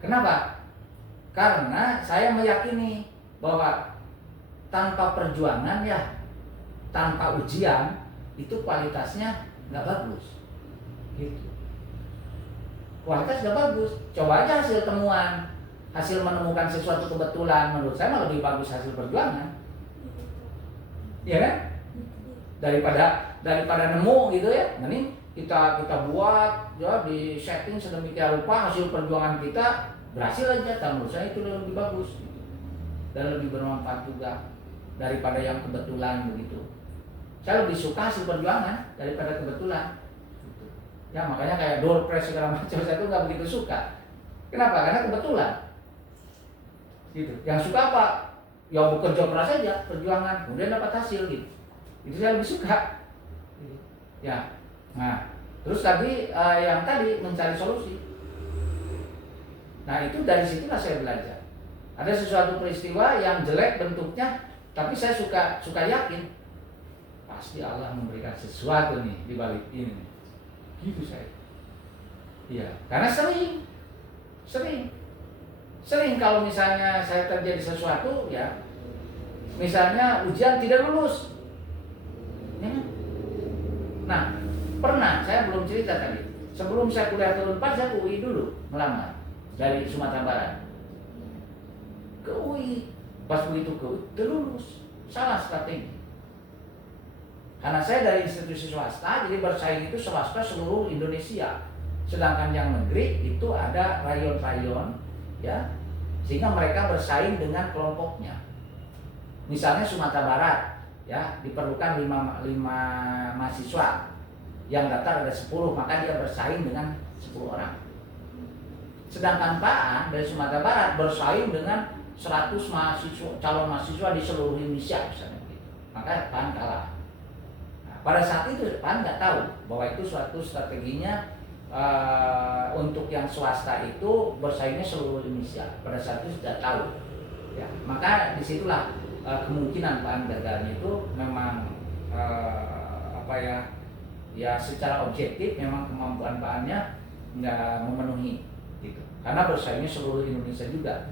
Kenapa? Karena saya meyakini bahwa tanpa perjuangan ya, tanpa ujian itu kualitasnya nggak bagus, gitu. Kualitas nggak bagus. Coba aja hasil temuan, hasil menemukan sesuatu kebetulan, menurut saya malah lebih bagus hasil perjuangan, ya kan? Daripada nemu gitu ya. Ini kita buat ya di setting sedemikian rupa hasil perjuangan kita berhasil aja. Menurut saya itu lebih bagus gitu. Dan lebih bermanfaat juga daripada yang kebetulan begitu. Saya lebih suka hasil perjuangan daripada kebetulan. Gitu. Ya makanya kayak door press segala macam saya tuh nggak begitu suka. Kenapa? Karena kebetulan. Gitu. Yang suka apa? Yang bekerja keras saja, perjuangan, kemudian dapat hasil gitu. Itu saya lebih suka. Gitu. Ya. Nah, Terus tadi yang tadi mencari solusi. Nah itu dari situlah saya belajar. Ada sesuatu peristiwa yang jelek bentuknya, tapi saya suka yakin pasti Allah memberikan sesuatu nih di balik ini. Gitu saya. Iya, karena sering kalau misalnya saya terjadi sesuatu ya, misalnya ujian tidak lulus. Ya. Nah, pernah saya belum cerita tadi. Sebelum saya kuliah tahun 4 saya ke UI dulu melamar dari Sumatera Barat. Ke UI, pas begitu ke UI terlulus. Salah strategi. Karena saya dari institusi swasta, jadi bersaing itu swasta seluruh Indonesia. Sedangkan yang negeri itu ada rayon-rayon, ya, sehingga mereka bersaing dengan kelompoknya. Misalnya Sumatera Barat, ya, diperlukan 5 mahasiswa, yang daftar ada 10, maka dia bersaing dengan 10 orang. Sedangkan Pak An dari Sumatera Barat bersaing dengan 100 mahasiswa, calon mahasiswa di seluruh Indonesia misalnya gitu. Maka Pak An kalah. Nah, pada saat itu Pak An nggak tahu bahwa itu suatu strateginya untuk yang swasta itu bersaingnya seluruh Indonesia. Pada saat itu sudah tahu. Ya, maka disitulah kemungkinan Pak An gagalnya itu memang ya secara objektif memang kemampuan Pak An-nya nggak memenuhi gitu. Karena bersaingnya seluruh Indonesia juga,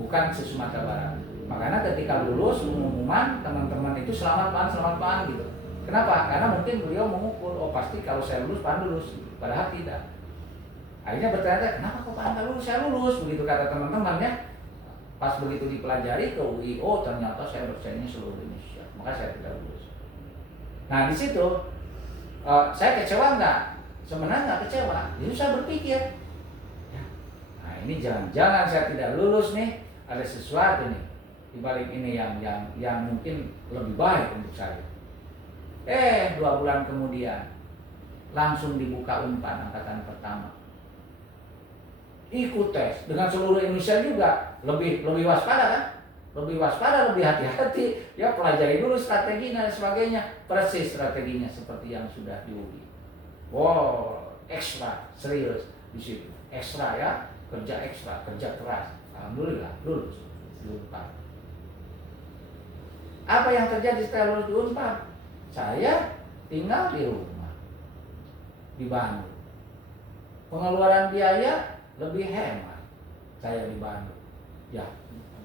bukan se-Sumatera Barat. Makanya ketika lulus pengumuman teman-teman itu selamat Pak An gitu. Kenapa? Karena mungkin beliau mengukur, oh pasti kalau saya lulus Pak An lulus. Padahal tidak. Akhirnya bertanya, kenapa kok Pak An nggak lulus? Saya lulus, begitu kata teman-temannya. Pas begitu dipelajari ke UI, oh ternyata saya bersaingnya seluruh Indonesia, maka saya tidak lulus. Nah di situ saya kecewa nggak? Sebenarnya nggak kecewa. Jadi saya berpikir, ya, nah ini jangan-jangan saya tidak lulus nih, ada sesuatu nih di balik ini yang mungkin lebih baik untuk saya. 2 bulan kemudian langsung dibuka Unpad angkatan pertama. Ikut tes dengan seluruh Indonesia juga, lebih waspada kan? Lebih waspada, lebih hati-hati. Ya pelajari dulu strateginya dan sebagainya. Persis strateginya seperti yang sudah diuji. Wow, ekstra, serius di situ. Ekstra ya, kerja ekstra, kerja keras. Alhamdulillah lulus di Unpad. Apa yang terjadi setelah lulus di Unpad? Saya tinggal di rumah di Bandung. Pengeluaran biaya lebih hemat saya di Bandung. Ya.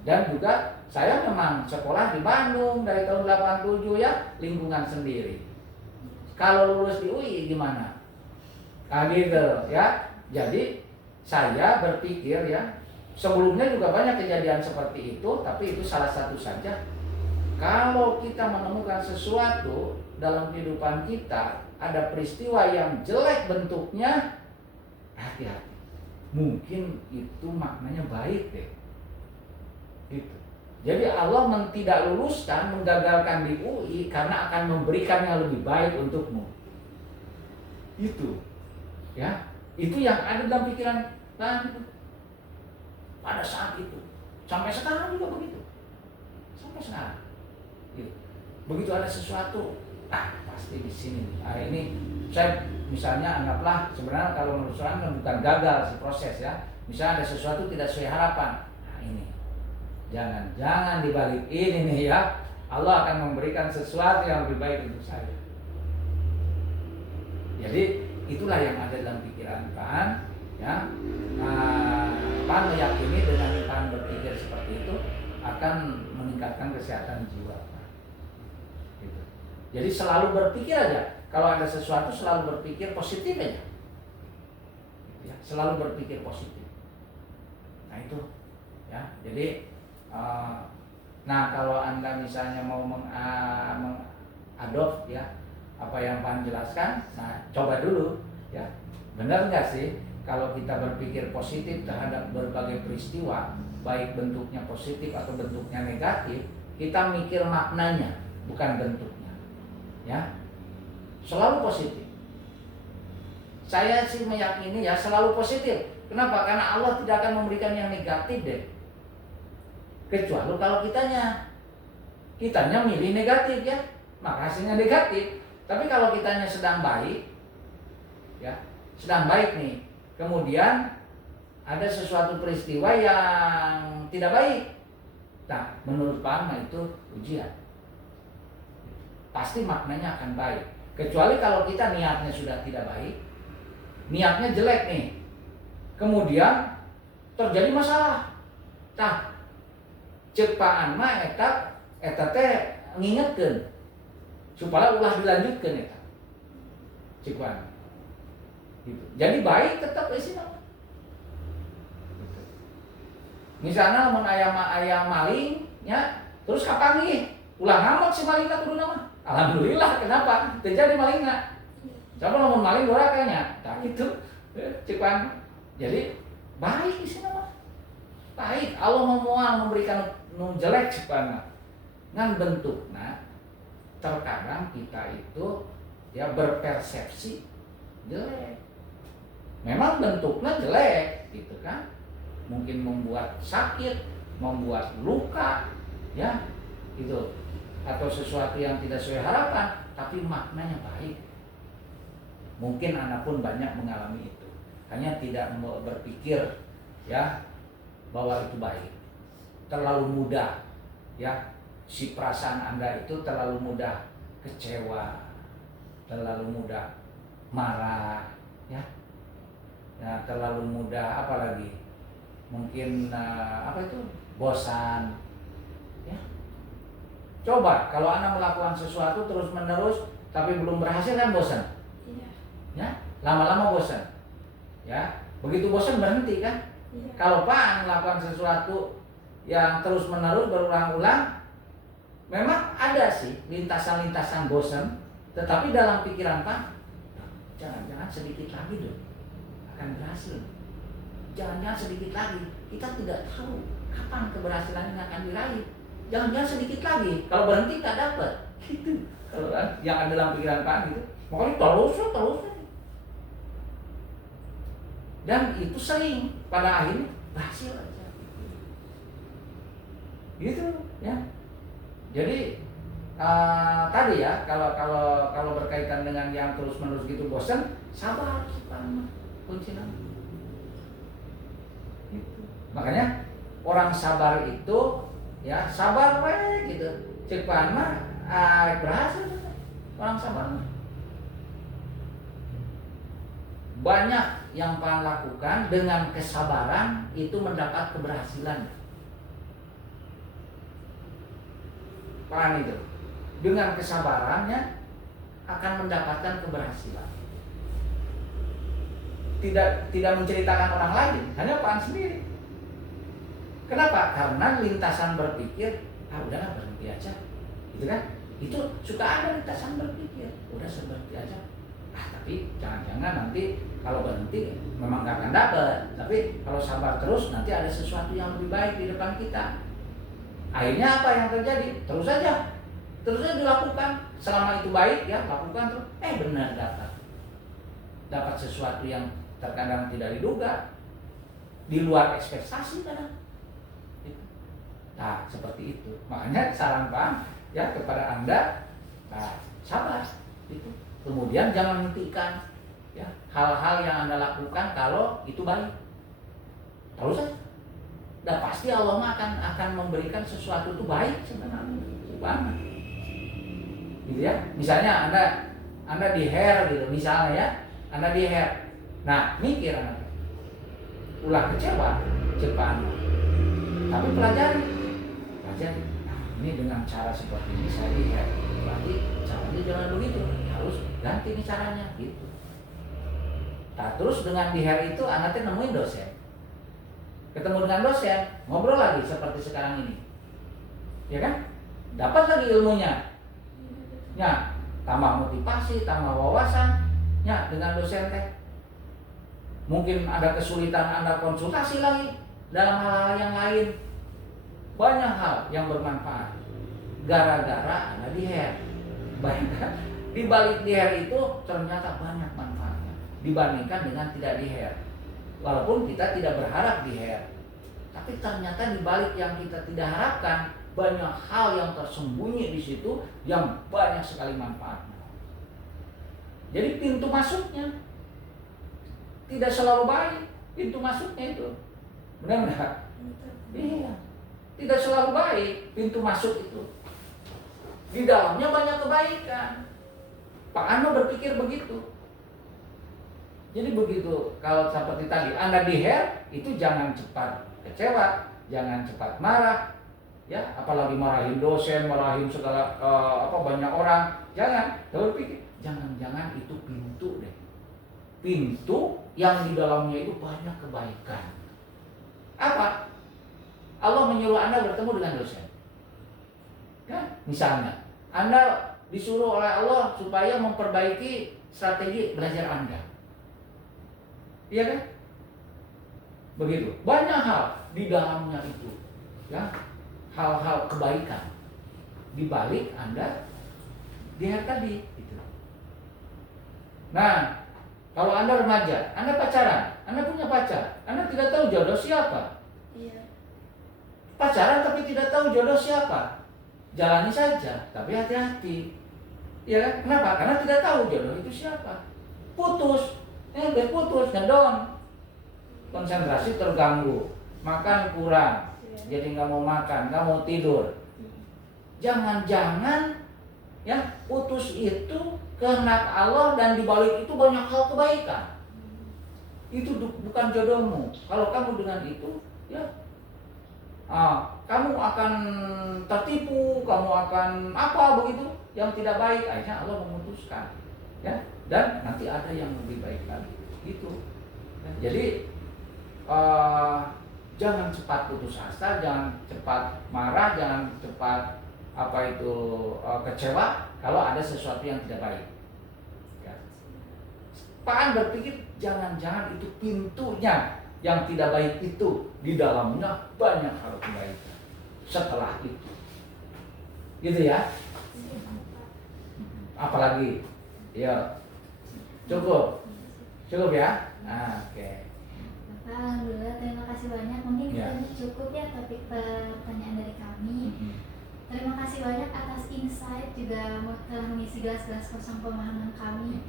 Dan juga saya memang sekolah di Bandung dari tahun 87 ya, lingkungan sendiri. Kalau lulus di UI gimana? Gitu ya. Jadi saya berpikir ya, sebelumnya juga banyak kejadian seperti itu, tapi itu salah satu saja. Kalau kita menemukan sesuatu dalam kehidupan kita, ada peristiwa yang jelek bentuknya, hati-hati. Mungkin itu maknanya baik deh. Gitu. Jadi Allah tidak luluskan, menggagalkan di UI karena akan memberikan yang lebih baik untukmu. Itu. Ya, itu yang ada dalam pikiran kan pada saat itu. Sampai sekarang juga begitu. Sampai sekarang. Gitu. Begitu ada sesuatu, pasti di sini. Nah, ini saya misalnya anggaplah sebenarnya kalau menurut saya bukan gagal si proses ya. Misalnya ada sesuatu tidak sesuai harapan. Nah, ini. Jangan dibalik ini nih ya. Allah akan memberikan sesuatu yang lebih baik untuk saya. Jadi itulah yang ada dalam pikiran Pan, ya. Pan meyakini dengan Pan berpikir seperti itu akan meningkatkan kesehatan jiwa. Gitu. Jadi selalu berpikir aja. Kalau ada sesuatu selalu berpikir positif aja. Ya, selalu berpikir positif. Nah itu, ya. Jadi nah kalau Anda misalnya mau mengadopt ya apa yang Pan jelaskan, nah coba dulu ya, benar nggak sih kalau kita berpikir positif terhadap berbagai peristiwa, baik bentuknya positif atau bentuknya negatif, kita mikir maknanya bukan bentuknya, ya selalu positif. Saya sih meyakini ya selalu positif. Kenapa? Karena Allah tidak akan memberikan yang negatif deh. Kecuali kalau kitanya milih negatif ya, maka hasilnya negatif. Tapi kalau kitanya sedang baik, ya, sedang baik nih. Kemudian ada sesuatu peristiwa yang tidak baik. Nah, menurut Pak Anma itu ujian. Pasti maknanya akan baik. Kecuali kalau kita niatnya sudah tidak baik, niatnya jelek nih. Kemudian terjadi masalah. Nah, cek Pak Anma eta teh ngingetkeun supaya ulah dilanjutkan eta. Cek Pak Anma. Gitu. Jadi baik tetap isinya. Gitu. Misalnya mun aya maling nya terus kapanggih ulah ngamot si malingna kudu nama. Alhamdulillah kenapa? Terjadi malingna. Coba lamun maling dorakanya. Tah gitu. Cek Pak Anma. Jadi baik isinya mah. Baik, Allah mau memberikan nu jelek cek Pak Anma. Ngan bentukna terkadang kita itu ya berpersepsi jelek. Memang bentuknya jelek gitu kan. Mungkin membuat sakit, membuat luka ya gitu. Atau sesuatu yang tidak sesuai harapan, tapi maknanya baik. Mungkin Anda pun banyak mengalami itu. Hanya tidak berpikir ya bahwa itu baik. Terlalu mudah ya, si perasaan Anda itu terlalu mudah kecewa, terlalu mudah marah ya. Ya, terlalu mudah apalagi mungkin bosan ya. Coba kalau Anda melakukan sesuatu terus menerus tapi belum berhasil kan bosan ya, lama-lama bosan ya, begitu bosan berhenti kan. Kalau Pak melakukan sesuatu yang terus menerus berulang-ulang, memang ada sih lintasan-lintasan bosan, tetapi dalam pikiran Pak jangan-jangan sedikit lagi dong akan berhasil. Jangan-jangan sedikit lagi. Kita tidak tahu kapan keberhasilan ini akan diraih. Jangan-jangan sedikit lagi. Kalau berhenti tak dapat. Gitu. Kalau yang ada dalam pikiran Pak gitu. Makanya terus. Dan itu sering pada akhirnya berhasil aja. Gitu ya. Jadi tadi ya kalau berkaitan dengan yang terus-menerus gitu bosan, sabar Pak. Kuncinya gitu. Makanya orang sabar itu ya sabar we gitu. Cek Pak Anma berhasil orang sabar. Banyak yang Pak lakukan dengan kesabaran itu mendapat keberhasilan. Pak itu dengan kesabarannya akan mendapatkan keberhasilan. Tidak menceritakan orang lain, hanya Pak sendiri. Kenapa? Karena lintasan berpikir, udahlah berhenti aja, gitu kan? Itu suka ada lintasan berpikir, udah berhenti aja. Tapi jangan-jangan nanti kalau berhenti memang gak akan dapat. Tapi kalau sabar terus, nanti ada sesuatu yang lebih baik di depan kita. Akhirnya apa yang terjadi? Terus aja dilakukan. Selama itu baik ya, lakukan terus. Benar dapat sesuatu yang terkadang tidak diduga, di luar ekspektasi kadang. Nah seperti itu. Makanya saran Pak ya kepada Anda, sabar itu. Kemudian jangan hentikan ya hal-hal yang Anda lakukan kalau itu baik. Terus aja. Dan pasti Allah akan memberikan sesuatu itu baik sebenarnya. Subhanallah. Gitu ya. Misalnya Anda di hair gitu, misalnya ya, Anda di hair. Nah, mikir Anda. Ulah kecewa, cepat. Tapi pelajari. Nah, ini dengan cara seperti ini saya di hair. Berarti caranya jangan begitu. Harus ganti nih caranya gitu. Nah, terus dengan di hair itu Anda nemuin dosen. Ketemu dengan dosen, ngobrol lagi seperti sekarang ini. Ya kan? Dapat lagi ilmunya. Ya, tambah motivasi, tambah wawasan. Ya, dengan dosen teh. Mungkin ada kesulitan Anda konsultasi lagi dalam hal-hal yang lain. Banyak hal yang bermanfaat. Gara-gara Anda di hair. Bayangkan, di balik di hair itu ternyata banyak manfaatnya dibandingkan dengan tidak di hair. Walaupun kita tidak berharap di hair, tapi ternyata di balik yang kita tidak harapkan banyak hal yang tersembunyi di situ yang banyak sekali manfaatnya. Jadi pintu masuknya tidak selalu baik pintu masuknya itu. Benar nggak? Iya. Tidak selalu baik pintu masuk itu. Di dalamnya banyak kebaikan. Pak Ano berpikir begitu. Jadi begitu kalau seperti tadi Anda diher, itu jangan cepat kecewa, jangan cepat marah, ya, apalagi marahin dosen, marahin segala banyak orang. Jangan. Saya berpikir jangan-jangan itu pintu deh. Pintu yang di dalamnya itu banyak kebaikan. Apa? Allah menyuruh Anda bertemu dengan dosen. Ya, misalnya Anda disuruh oleh Allah supaya memperbaiki strategi belajar Anda. Iya kan? Begitu. Banyak hal di dalamnya itu, ya, hal-hal kebaikan di balik Anda lihat tadi itu. Nah, kalau Anda remaja, Anda pacaran, Anda punya pacar, Anda tidak tahu jodoh siapa. Iya. Pacaran tapi tidak tahu jodoh siapa. Jalani saja, tapi hati-hati. Ya kan? Kenapa? Karena tidak tahu jodoh itu siapa. Putus, putus, ngedon. Konsentrasi terganggu, makan kurang, jadi nggak mau makan, nggak mau tidur. Jangan-jangan ya putus itu kehendak Allah dan dibalik itu banyak hal kebaikan. Itu bukan jodohmu. Kalau kamu dengan itu, ya, kamu akan tertipu, kamu akan apa begitu yang tidak baik. Akhirnya Allah memutuskan, ya, dan nanti ada yang lebih baik lagi. Gitu. Jadi jangan cepat putus asa, jangan cepat marah, jangan cepat kecewa kalau ada sesuatu yang tidak baik. Ya. Pak An berpikir jangan-jangan itu pintunya yang tidak baik itu di dalamnya banyak hal kebaikan. Setelah itu, gitu ya. Apalagi, ya cukup ya. Oke. Alhamdulillah, terima kasih banyak. Mungkin Ya. kita cukup ya topik pertanyaan dari kami. Terima kasih banyak atas insight, juga telah mengisi gelas-gelas kosong pemahaman kami,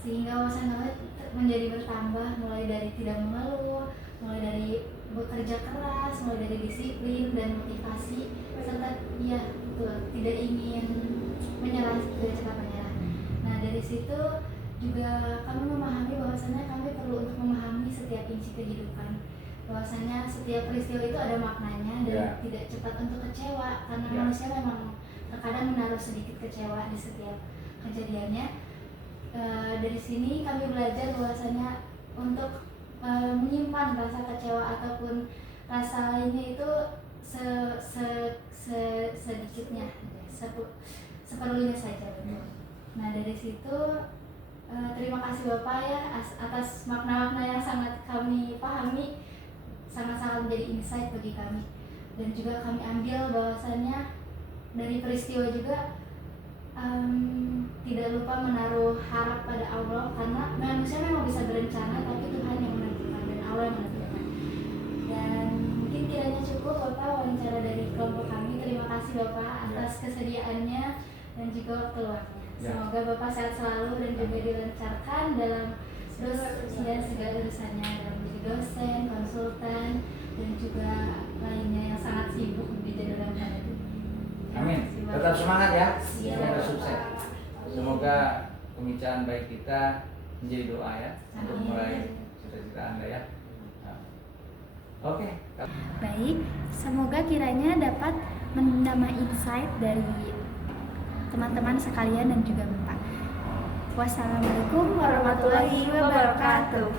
sehingga wawasan kami menjadi bertambah, mulai dari tidak mengeluh, mulai dari bekerja keras, mulai dari disiplin dan motivasi, serta ya betul, tidak ingin menyerah, tidak cepat menyerah. Nah, dari situ juga kami memahami bahwasannya kami perlu untuk memahami setiap inci kehidupan, bahwasanya setiap peristiwa itu ada maknanya dan tidak cepat untuk kecewa, karena manusia memang terkadang menaruh sedikit kecewa di setiap kejadiannya. Dari sini kami belajar bahwasanya untuk menyimpan rasa kecewa ataupun rasa lainnya itu sedikitnya, seperlunya saja. Nah, dari situ terima kasih Bapak ya atas makna-makna yang sangat kami pahami, sangat-sangat menjadi insight bagi kami. Dan juga kami ambil bahwasannya dari peristiwa juga tidak lupa menaruh harap pada Allah, karena manusia memang bisa berencana tapi Tuhan yang menentukan dan Allah yang menentukan. Dan mungkin kiranya cukup Bapak wawancara dari kelompok kami. Terima kasih Bapak atas kesediaannya dan juga waktu luangnya. Semoga Bapak sehat selalu dan juga dilancarkan dalam terus dan segala urusannya, dalam menjadi dosen, konsultan, dan juga lainnya yang sangat sibuk di dalam hal itu. Amin. Tetap semangat ya. Semoga Siap. sukses. Semoga pembicaraan baik kita menjadi doa ya untuk meraih cita-cita Anda ya. Oke. Baik, semoga kiranya dapat menambah insight dari teman-teman sekalian dan juga Bapak. Wassalamualaikum warahmatullahi wabarakatuh.